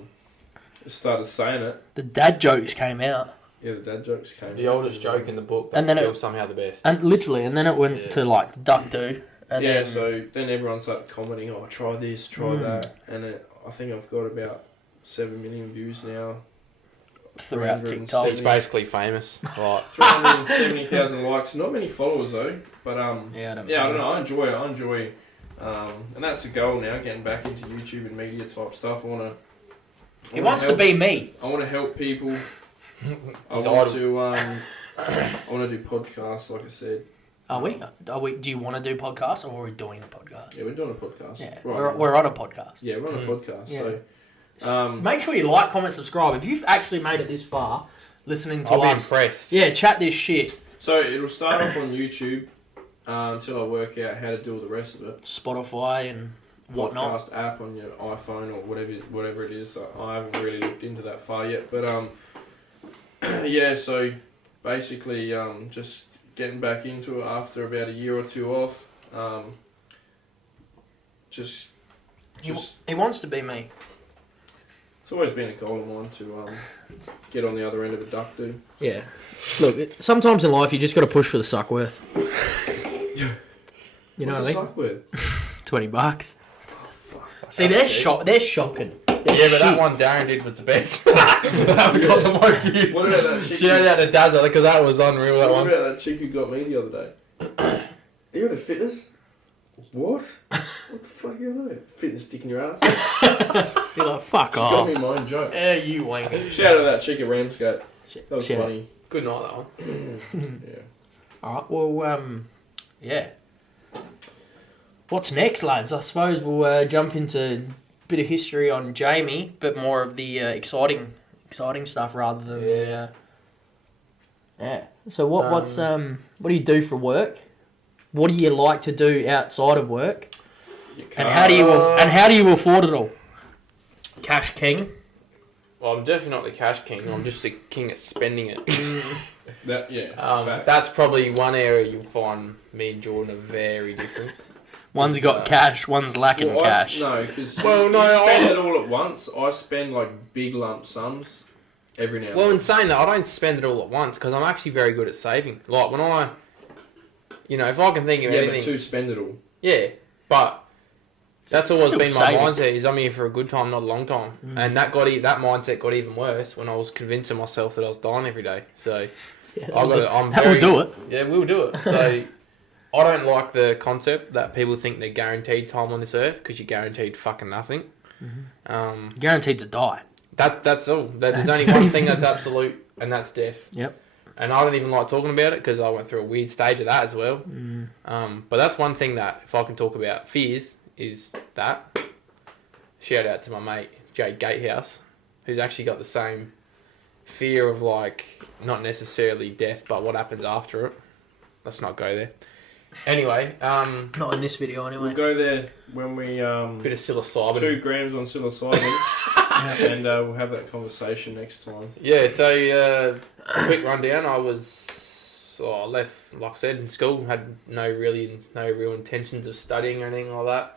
started saying it. The dad jokes came out. Yeah, the dad jokes came out. The oldest joke in the book, but still somehow the best. And then it went to the duck do. And so then everyone started commenting, try this, try that. And I think I've got about 7 million views now throughout TikTok. He's basically famous. Right. 370,000 likes. Not many followers though, but I don't know. I enjoy it. And that's the goal now. Getting back into YouTube and media type stuff. He wants to be me. I want to help people. I want to do podcasts, like I said. Are we? Do you want to do podcasts, or are we doing a podcast? Yeah, we're doing a podcast. Yeah, right. we're on a podcast. Yeah, we're on a podcast. Yeah. So, make sure you like, comment, subscribe. If you've actually made it this far, listening to I'll be us, impressed. Yeah, chat this shit. So it'll start off on YouTube until I work out how to do all the rest of it. Spotify and whatnot. Podcast app on your iPhone or whatever it is. I haven't really looked into that far yet, but yeah. So basically, just getting back into it after about a year or two off. He wants to be me. It's always been a goal of mine to get on the other end of a duck, dude. Yeah. Look, sometimes in life you just got to push for the suck worth. You know what I mean? Suck with? $20. See, they're shocking. Yeah, but that one Darren did was the best. That one got the most views. What about that chick? Shout out to Dazzle because that was unreal. That What one. about that chick who got me the other day? Are you into fitness? What? What the fuck are you on? Fitness dick in your ass? You're like, fuck She got off. me my own joke. Yeah, you wanker. Shout out to that chick at Ramsgate. That was Shout out. funny. Good night, that one. Yeah. Alright, well, yeah. What's next, lads? I suppose we'll jump into a bit of history on Jayme, but more of the exciting stuff rather than the... Yeah. So what do you do for work? What do you like to do outside of work? And how do you afford it all? Cash king? Well, I'm definitely not the cash king. I'm just the king at spending it. Fact. That's probably one area you'll find me and Jordan are very different. One's got cash, one's lacking cash. Because Well, no, you spend it all at once. I spend like big lump sums every now and Well, then. in saying that, I don't spend it all at once because I'm actually very good at saving. Like when I, if I can think of anything. But to spend it all. Yeah, but that's always Still been saving. my mindset. Is I'm here for a good time, not a long time. And that mindset got even worse when I was convincing myself that I was dying every day. So Will do it. Yeah, we'll do it. So I don't like the concept that people think they're guaranteed time on this earth because you're guaranteed fucking nothing. Guaranteed to die. That's all. There's only one thing that's absolute, and that's death. Yep. And I don't even like talking about it because I went through a weird stage of that as well. But that's one thing that, if I can talk about fears, is that. Shout out to my mate, Jay Gatehouse, who's actually got the same fear of, like, not necessarily death, but what happens after it. Let's not go there. Anyway. Not in this video, anyway. We'll go there when we... Bit of psilocybin. 2 grams on psilocybin. And we'll have that conversation next time. Yeah, so quick rundown. I left, like I said, in school. Had no real intentions of studying or anything like that.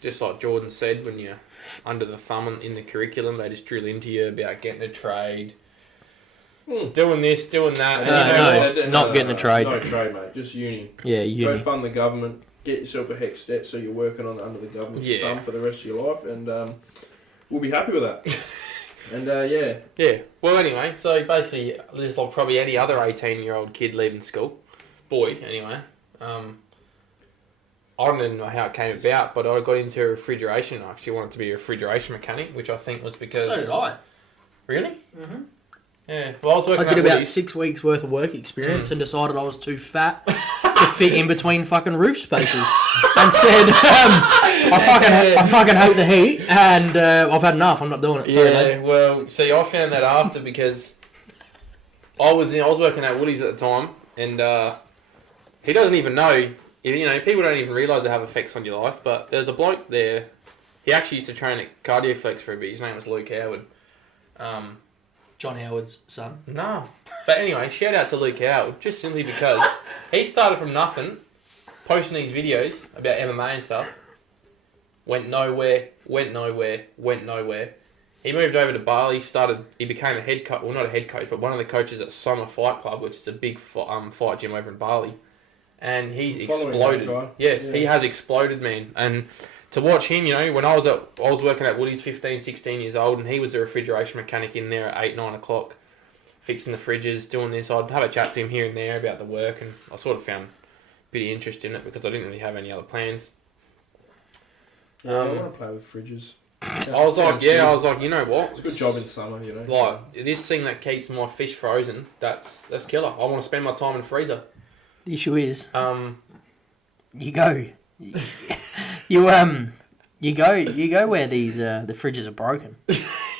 Just like Jordan said, when you're under the thumb in the curriculum, they just drill into you about getting a trade, doing this, doing that. Not getting a trade. No trade, mate. Just uni. Yeah, uni. Go fund the government. Get yourself a HECS debt so you're working on under the government's thumb for the rest of your life, and we'll be happy with that. And Yeah. Well, anyway, so basically, just like probably any other 18-year-old kid leaving school, boy, anyway. I don't even know how it came about, but I got into refrigeration. I actually wanted to be a refrigeration mechanic, which I think was because... So did I. Really? Mm-hmm. Yeah. Well, I was working I did at about Woolies. 6 weeks worth of work experience and decided I was too fat to fit in between fucking roof spaces, and said, I fucking hate the heat, and I've had enough. I'm not doing it. Sorry, lads. Well, see, I found that after because I was working at Woolies at the time, and he doesn't even know. People don't even realise they have effects on your life. But there's a bloke there. He actually used to train at Cardioflex for a bit. His name was Luke Howard. John Howard's son. No. But anyway, shout out to Luke Howard, just simply because he started from nothing, posting these videos about MMA and stuff, went nowhere. He moved over to Bali, he became a head coach, well not a head coach, but one of the coaches at Summer Fight Club, which is a big fight gym over in Bali. And he's exploded. That guy. Yes, he has exploded, man. And to watch him, you know, when I was working at Woolies 15, 16 years old, and he was the refrigeration mechanic in there at 8, 9 o'clock, fixing the fridges, doing this. I'd have a chat to him here and there about the work, and I sort of found a bit of interest in it because I didn't really have any other plans. Yeah, I want to play with fridges. I was like, you know what? It's a good job in summer, you know. Like, this thing that keeps my fish frozen, that's killer. I want to spend my time in the freezer. The issue is, you go where these the fridges are broken.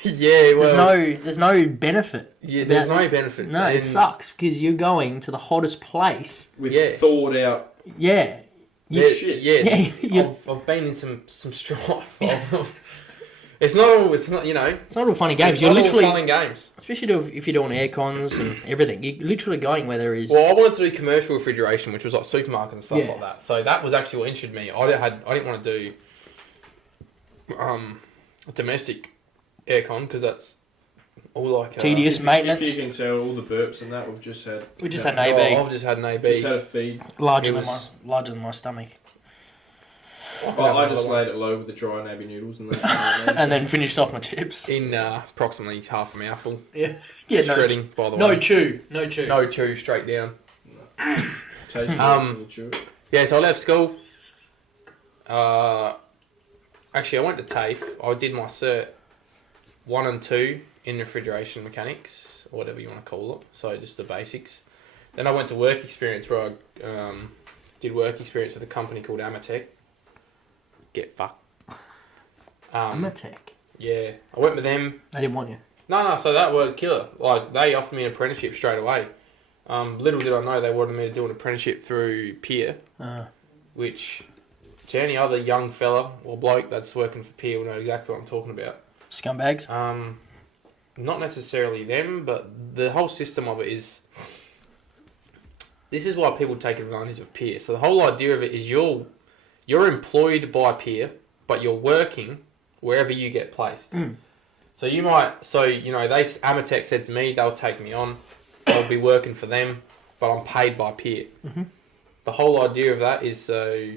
Yeah, well, there's no benefit. Yeah, there's no benefit. No, it sucks because you're going to the hottest place with thawed out. Yeah. Shit. Yeah. I've been in some strife. It's not all, you know. It's not all fun and games. You're literally all fun and games. Especially if you're doing air cons and everything. You're literally going where there is. Well, I wanted to do commercial refrigeration, which was like supermarkets and stuff like that. So that was actually what interested me. I didn't want to do domestic aircon because that's all like tedious maintenance. If you can tell all the burps and that, we just had an AB. I've just had an AB. Just had a feed larger than my stomach. I just laid it low with the dry navy noodles and and then finished off my chips in approximately half a mouthful. Yeah, shredding by the way. No chew, straight down. Tasty. Yeah, so I left school. Actually, I went to TAFE. I did my cert 1 and 2 in refrigeration mechanics, or whatever you want to call it. So just the basics. Then I went to work experience where I did work experience with a company called Amatec. Get fucked. Amatec? Yeah. I went with them. They didn't want you? No, so that worked killer. Like, they offered me an apprenticeship straight away. Little did I know they wanted me to do an apprenticeship through Peer, which to any other young fella or bloke that's working for Peer will know exactly what I'm talking about. Scumbags? Not necessarily them, but the whole system of it is... This is why people take advantage of Peer. So the whole idea of it is you're employed by Peer, but you're working wherever you get placed. So you know, Amatec said to me, they'll take me on, I'll be working for them, but I'm paid by Peer. Mm-hmm. The whole idea of that is so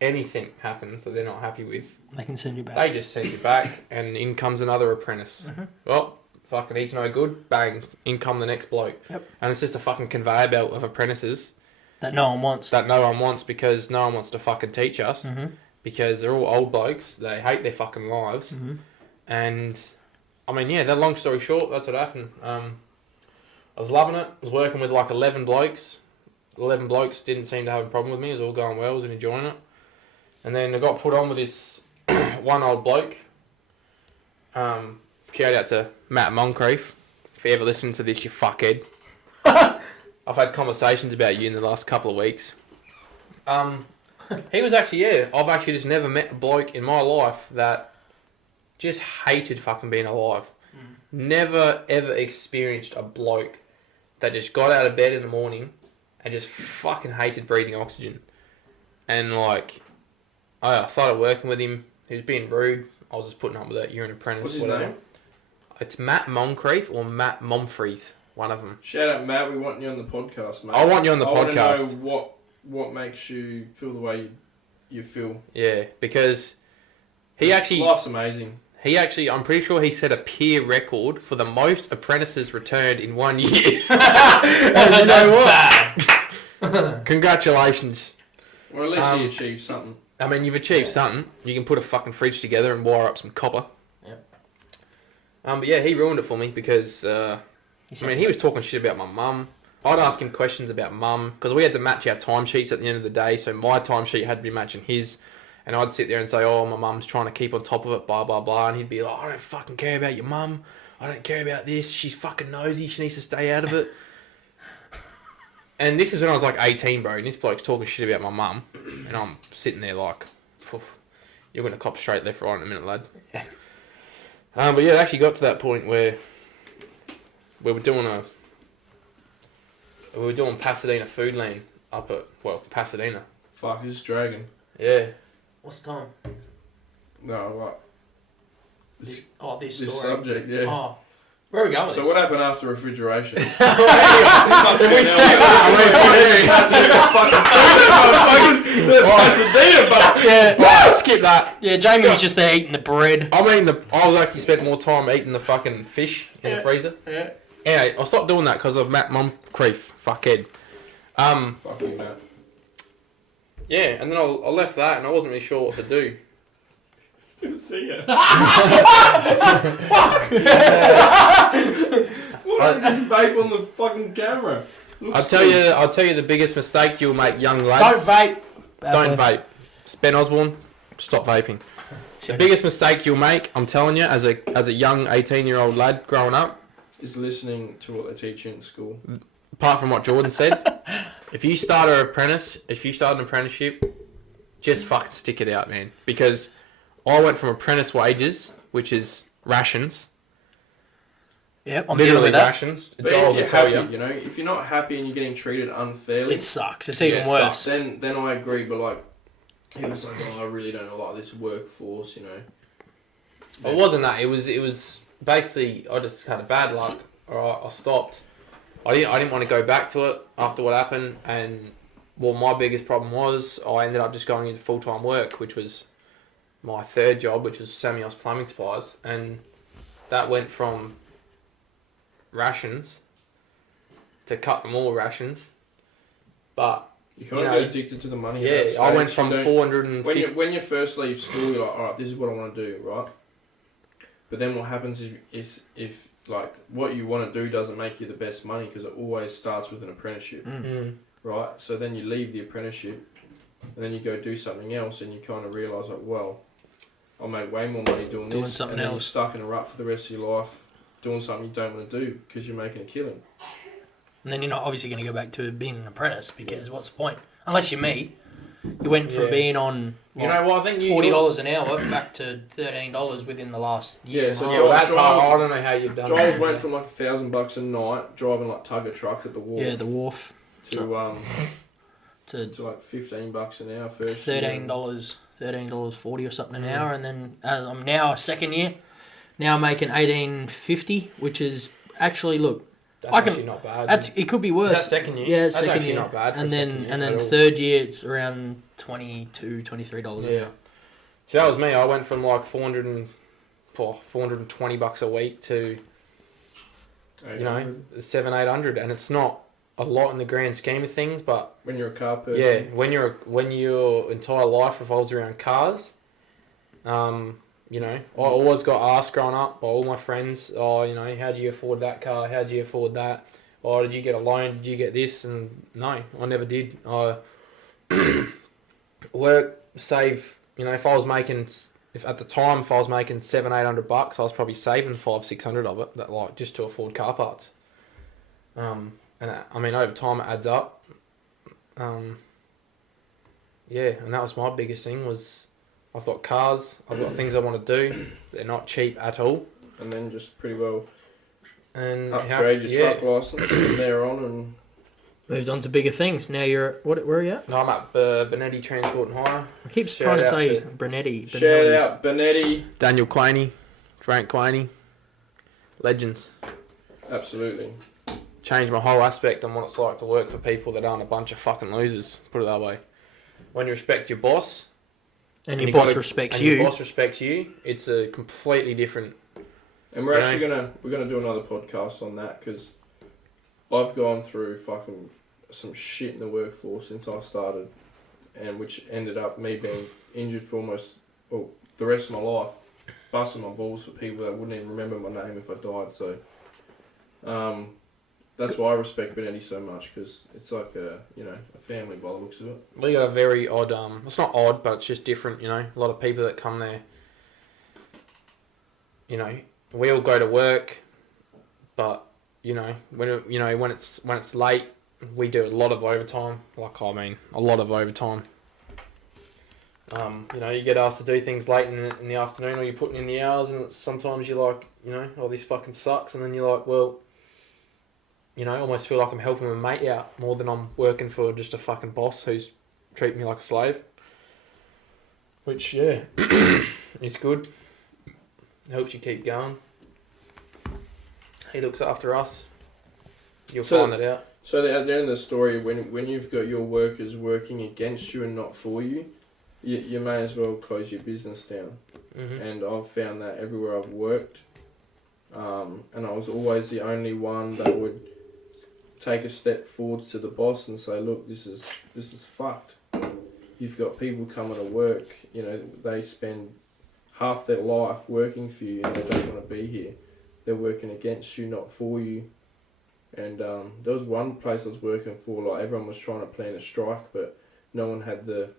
anything happens that they're not happy with, they can send you back. They just send you back, and in comes another apprentice. Mm-hmm. Well, fucking he's no good, bang, in come the next bloke. Yep. And it's just a fucking conveyor belt of apprentices. That no one wants. Because no one wants to fucking teach us. Mm-hmm. Because they're all old blokes. They hate their fucking lives. Mm-hmm. And, I mean, yeah, that long story short, that's what happened. I was loving it. I was working with like 11 blokes. 11 blokes didn't seem to have a problem with me. It was all going well. I was enjoying it. And then I got put on with this one old bloke. Shout out to Matt Moncrief. If you ever listen to this, you fuckhead. I've had conversations about you in the last couple of weeks. He was actually, I've actually just never met a bloke in my life that just hated fucking being alive. Never ever experienced a bloke that just got out of bed in the morning and just fucking hated breathing oxygen. And like, I started working with him. He was being rude. I was just putting up with it. You're an apprentice. What's his name? It's Matt Moncrief or Matt Momfries. One of them. Shout out, Matt. We want you on the podcast, mate. I want you on the podcast. I want to know what makes you feel the way you feel. Yeah, because life's amazing. I'm pretty sure he set a Peer record for the most apprentices returned in 1 year. And you know what? Congratulations. Well, at least he achieved something. I mean, you've achieved something. You can put a fucking fridge together and wire up some copper. Yep. But yeah, he ruined it for me because, he was talking shit about my mum. I'd ask him questions about mum because we had to match our timesheets at the end of the day. So my timesheet had to be matching his. And I'd sit there and say, oh, my mum's trying to keep on top of it, blah, blah, blah. And he'd be like, I don't fucking care about your mum. I don't care about this. She's fucking nosy. She needs to stay out of it. And this is when I was like 18, bro. And this bloke's talking shit about my mum. And I'm sitting there like, you're going to cop straight left, right in a minute, lad. But yeah, it actually got to that point where we were doing Pasadena Foodland up at, Pasadena. Fuck, this dragon. Yeah. What's the time? No, what? This This story. subject, yeah. Oh. Where are we going? So what happened after refrigeration? We say Skip that. Yeah, Jayme was just there eating the bread. I was actually spent more time eating the fucking fish in the freezer. Yeah. Anyway, I stopped doing that because of Matt Mum Creef. Fuckhead. Fucking Matt. Yeah, and then I left that and I wasn't really sure what to do. Still see it. Fuck! Why don't you just vape on the fucking camera? I'll tell you the biggest mistake you'll make, young lads. Don't vape. Don't vape. Ben Osborne, stop vaping. The biggest mistake you'll make, I'm telling you, as a young 18-year-old lad growing up, is listening to what they teach you in school. Apart from what Jordan said, if you start an apprenticeship, just fucking stick it out, man. Because I went from apprentice wages, which is rations. Yep, I'm literally dealing with that. rations. But Joel if you're will tell happy, you. you know, if you're not happy and you're getting treated unfairly, It sucks. It's even it worse. sucks. then I agree. But like, he was like, "Oh, I really don't like this workforce," you know. It wasn't that. It was basically I just had a bad luck. Alright, I stopped. I didn't want to go back to it after what happened, and well, my biggest problem was I ended up just going into full-time work, which was my third job, which was Samuel's Plumbing Supplies, and that went from rations to cut more rations, but You kind of get addicted to the money. yeah, I went from 450. When you first leave school, you're like, all right, this is what I want to do, right? But then what happens is if like what you want to do doesn't make you the best money, because it always starts with an apprenticeship, right? So then you leave the apprenticeship, and then you go do something else, and you kind of realise like, well, I'll make way more money doing this, something and then else. you're stuck in a rut for the rest of your life, doing something you don't want to do because you're making a killing. And then you're not obviously going to go back to being an apprentice, because what's the point? Unless you're me. You went from being on You know what? I think $40 an hour back to $13 within the last year. Yeah, so and a half. that's Giles- hard. I don't know how you've done Giles that. went from like $1,000 a night driving like tugger trucks at the wharf. Yeah, the wharf to to like $15 an hour first. $13.40 or something an hour, and then as I'm now a second year, now making $18.50, which is actually That's I can- actually not bad. it could be worse. Is that second year? Yeah, That's second actually year. not bad. For And a then second year and then at all. third year it's around $22, $23 an Yeah. hour. So that was me. I went from like $420 a week to $700-800, and it's not a lot in the grand scheme of things, but when you're a car person. yeah, when your entire life revolves around cars, I always got asked growing up by all my friends, how do you afford that car? How do you afford that? Oh, did you get a loan? Did you get this? And no, I never did. I work, save. If I was making $700-800, I was probably saving $500-600 of it, that like just to afford car parts. And over time it adds up. And that was my biggest thing was I've got cars, I've got things I want to do. They're not cheap at all. And then just pretty well And upgrade your truck license from there on, and Moved on to bigger things. Now you're where are you at? No, I'm at Benetti Transport and Hire. I keep Shout trying to out say to- Benetti. shout out Benetti. Daniel Quaney, Frank Quaney, legends. Absolutely. Changed my whole aspect on what it's like to work for people that aren't a bunch of fucking losers. Put it that way. When you respect your boss, And you your boss gotta- respects and you. your boss respects you, it's a completely different. And we're You actually gonna do another podcast on that, because I've gone through fucking some shit in the workforce since I started, and which ended up me being injured for almost the rest of my life, busting my balls for people that wouldn't even remember my name if I died. So that's why I respect Benetti so much, because it's like a family by the looks of it. We got a very odd. It's not odd, but it's just different. A lot of people that come there. We all go to work, but when it's late, we do a lot of overtime. A lot of overtime. You get asked to do things late in the afternoon, or you're putting in the hours, and sometimes you're like, oh, this fucking sucks, and then you're like, well, I almost feel like I'm helping my mate out more than I'm working for just a fucking boss who's treating me like a slave. Which, yeah, is good. Helps you keep going. He looks after us. You'll So- find that out. So at the end of the story, when you've got your workers working against you and not for you, you may as well close your business down. Mm-hmm. And I've found that everywhere I've worked, and I was always the only one that would take a step forward to the boss and say, look, this is fucked. You've got people coming to work, you know, they spend half their life working for you and they don't want to be here. They're working against you, not for you. And there was one place I was working for, like everyone was trying to plan a strike, but no one had the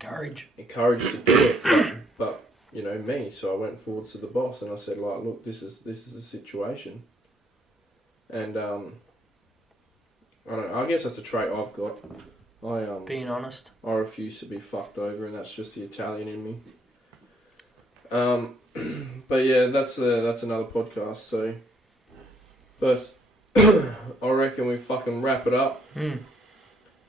Courage. courage to do it. But you know me, so I went forward to the boss and I said, like, look, this is the situation. And I don't know, I guess that's a trait I've got. Being honest. I refuse to be fucked over, and that's just the Italian in me. But yeah, that's another podcast. So, but I reckon we fucking wrap it up.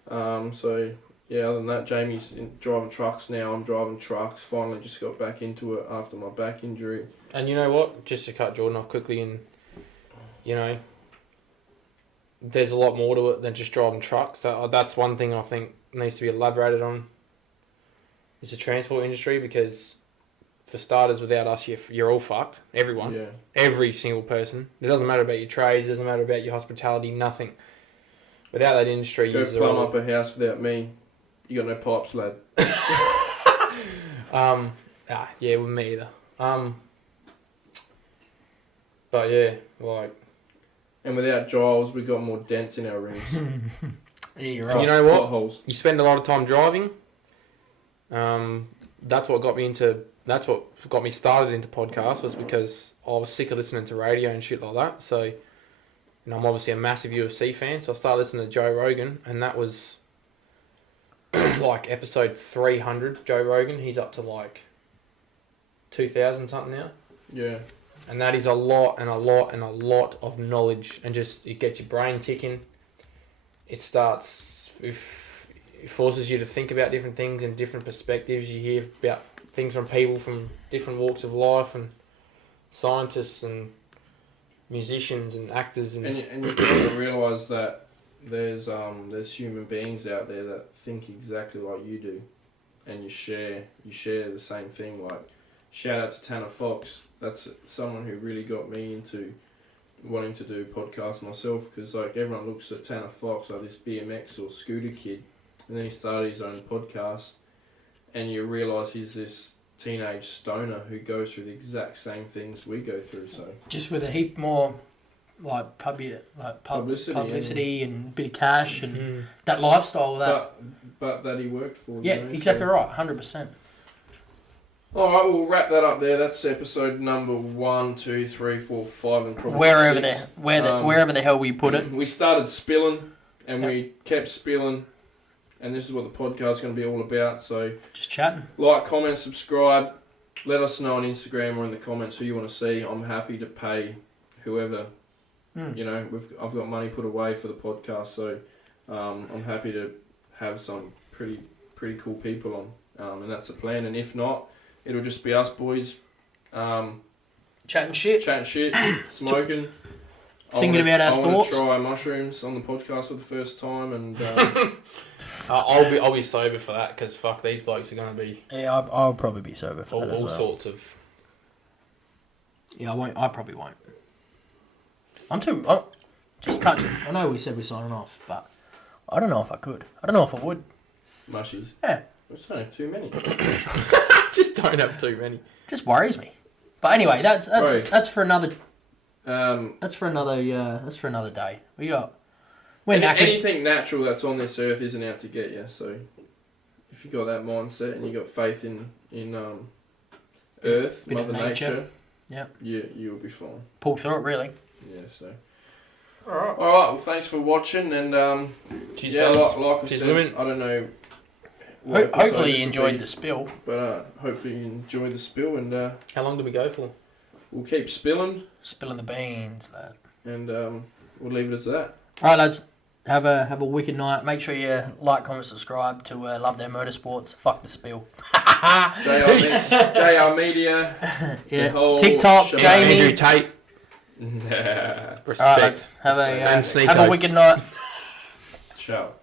So yeah, other than that, Jamie's driving trucks now. I'm driving trucks. Finally, just got back into it after my back injury. And you know what? Just to cut Jordan off quickly, and you know, there's a lot more to it than just driving trucks. That's one thing I think needs to be elaborated on. Is the transport industry, because for starters, without us, you're all fucked. Everyone, Yeah. every single person. It doesn't matter about your trades. It doesn't matter about your hospitality. Nothing. Without that industry, Go you're plumb all... up a house without me. You got no pipes, lad. Yeah, with me either. But yeah, like... And without Giles, we got more dents in our rims. Yeah, you're And right. you know what? Potholes. You spend a lot of time driving. That's what got me into... That's what got me started into podcasts, was because I was sick of listening to radio and shit like that. So, you know, I'm obviously a massive UFC fan, so I started listening to Joe Rogan, and that was like episode 300. Joe Rogan, he's up to like 2,000 something now. Yeah. And that is a lot and a lot and a lot of knowledge, and just it gets your brain ticking. It forces you to think about different things and different perspectives. You hear about things from people from different walks of life, and scientists and musicians and actors, and And you kind of realise that there's human beings out there that think exactly like you do, and you share the same thing. Like, shout out to Tanner Fox. That's someone who really got me into wanting to do podcasts myself, because like everyone looks at Tanner Fox like this BMX or scooter kid, and then he started his own podcast, and you realise he's this teenage stoner who goes through the exact same things we go through. So Just with a heap more like publicity and a bit of cash and that lifestyle that. but that he worked for. Yeah, you know, exactly so. right, 100%. All right, we'll wrap that up there. That's episode number 1, 2, 3, 4, 5, and probably Wherever 6. wherever the hell we put it. We started spilling, and Yep. we kept spilling, and this is what the podcast is going to be all about. So, Just chatting. like, comment, subscribe. Let us know on Instagram or in the comments who you want to see. I'm happy to pay whoever. You know, I've got money put away for the podcast, so I'm happy to have some pretty cool people on, and that's the plan. And if not, it'll just be us boys, Chatting shit. chatting shit, smoking, Thinking about our I thoughts. want to try mushrooms on the podcast for the first time, and I'll be sober for that, because fuck, these blokes are going to be Yeah, I'll probably be sober for that as all well. sorts of... Yeah, I won't. I probably won't. Just touching. I know we said we're signing off, but I don't know if I could. I don't know if I would. mushies. Yeah. We just don't have too many. Just don't have too many. Just worries me. But anyway, that's for another. Um, That's for another day. We're knackered. anything natural that's on this earth isn't out to get you. So, if you got that mindset and you got faith in Earth, Bit of Mother Nature, yeah, you'll be fine. pull through it really. Yeah. So. All right. Well, thanks for watching, and Cheers, yeah, fellas. like I Cheers, said, women. I don't know. what episode Hopefully this you will enjoyed be, the spill. But hopefully you enjoyed the spill, and How long do we go for? we'll keep spilling, Spilling the beans, lad. and we'll leave it as that. All right, lads. Have a wicked night. Make sure you like, comment, subscribe to Love Their Motorsports. Fuck the spill. JR Media. Yeah. The whole TikTok, shebang. Jayme. Andrew Tate. Nah. Respect. All right, lads. Have And a Sneeko. have a wicked night. Ciao.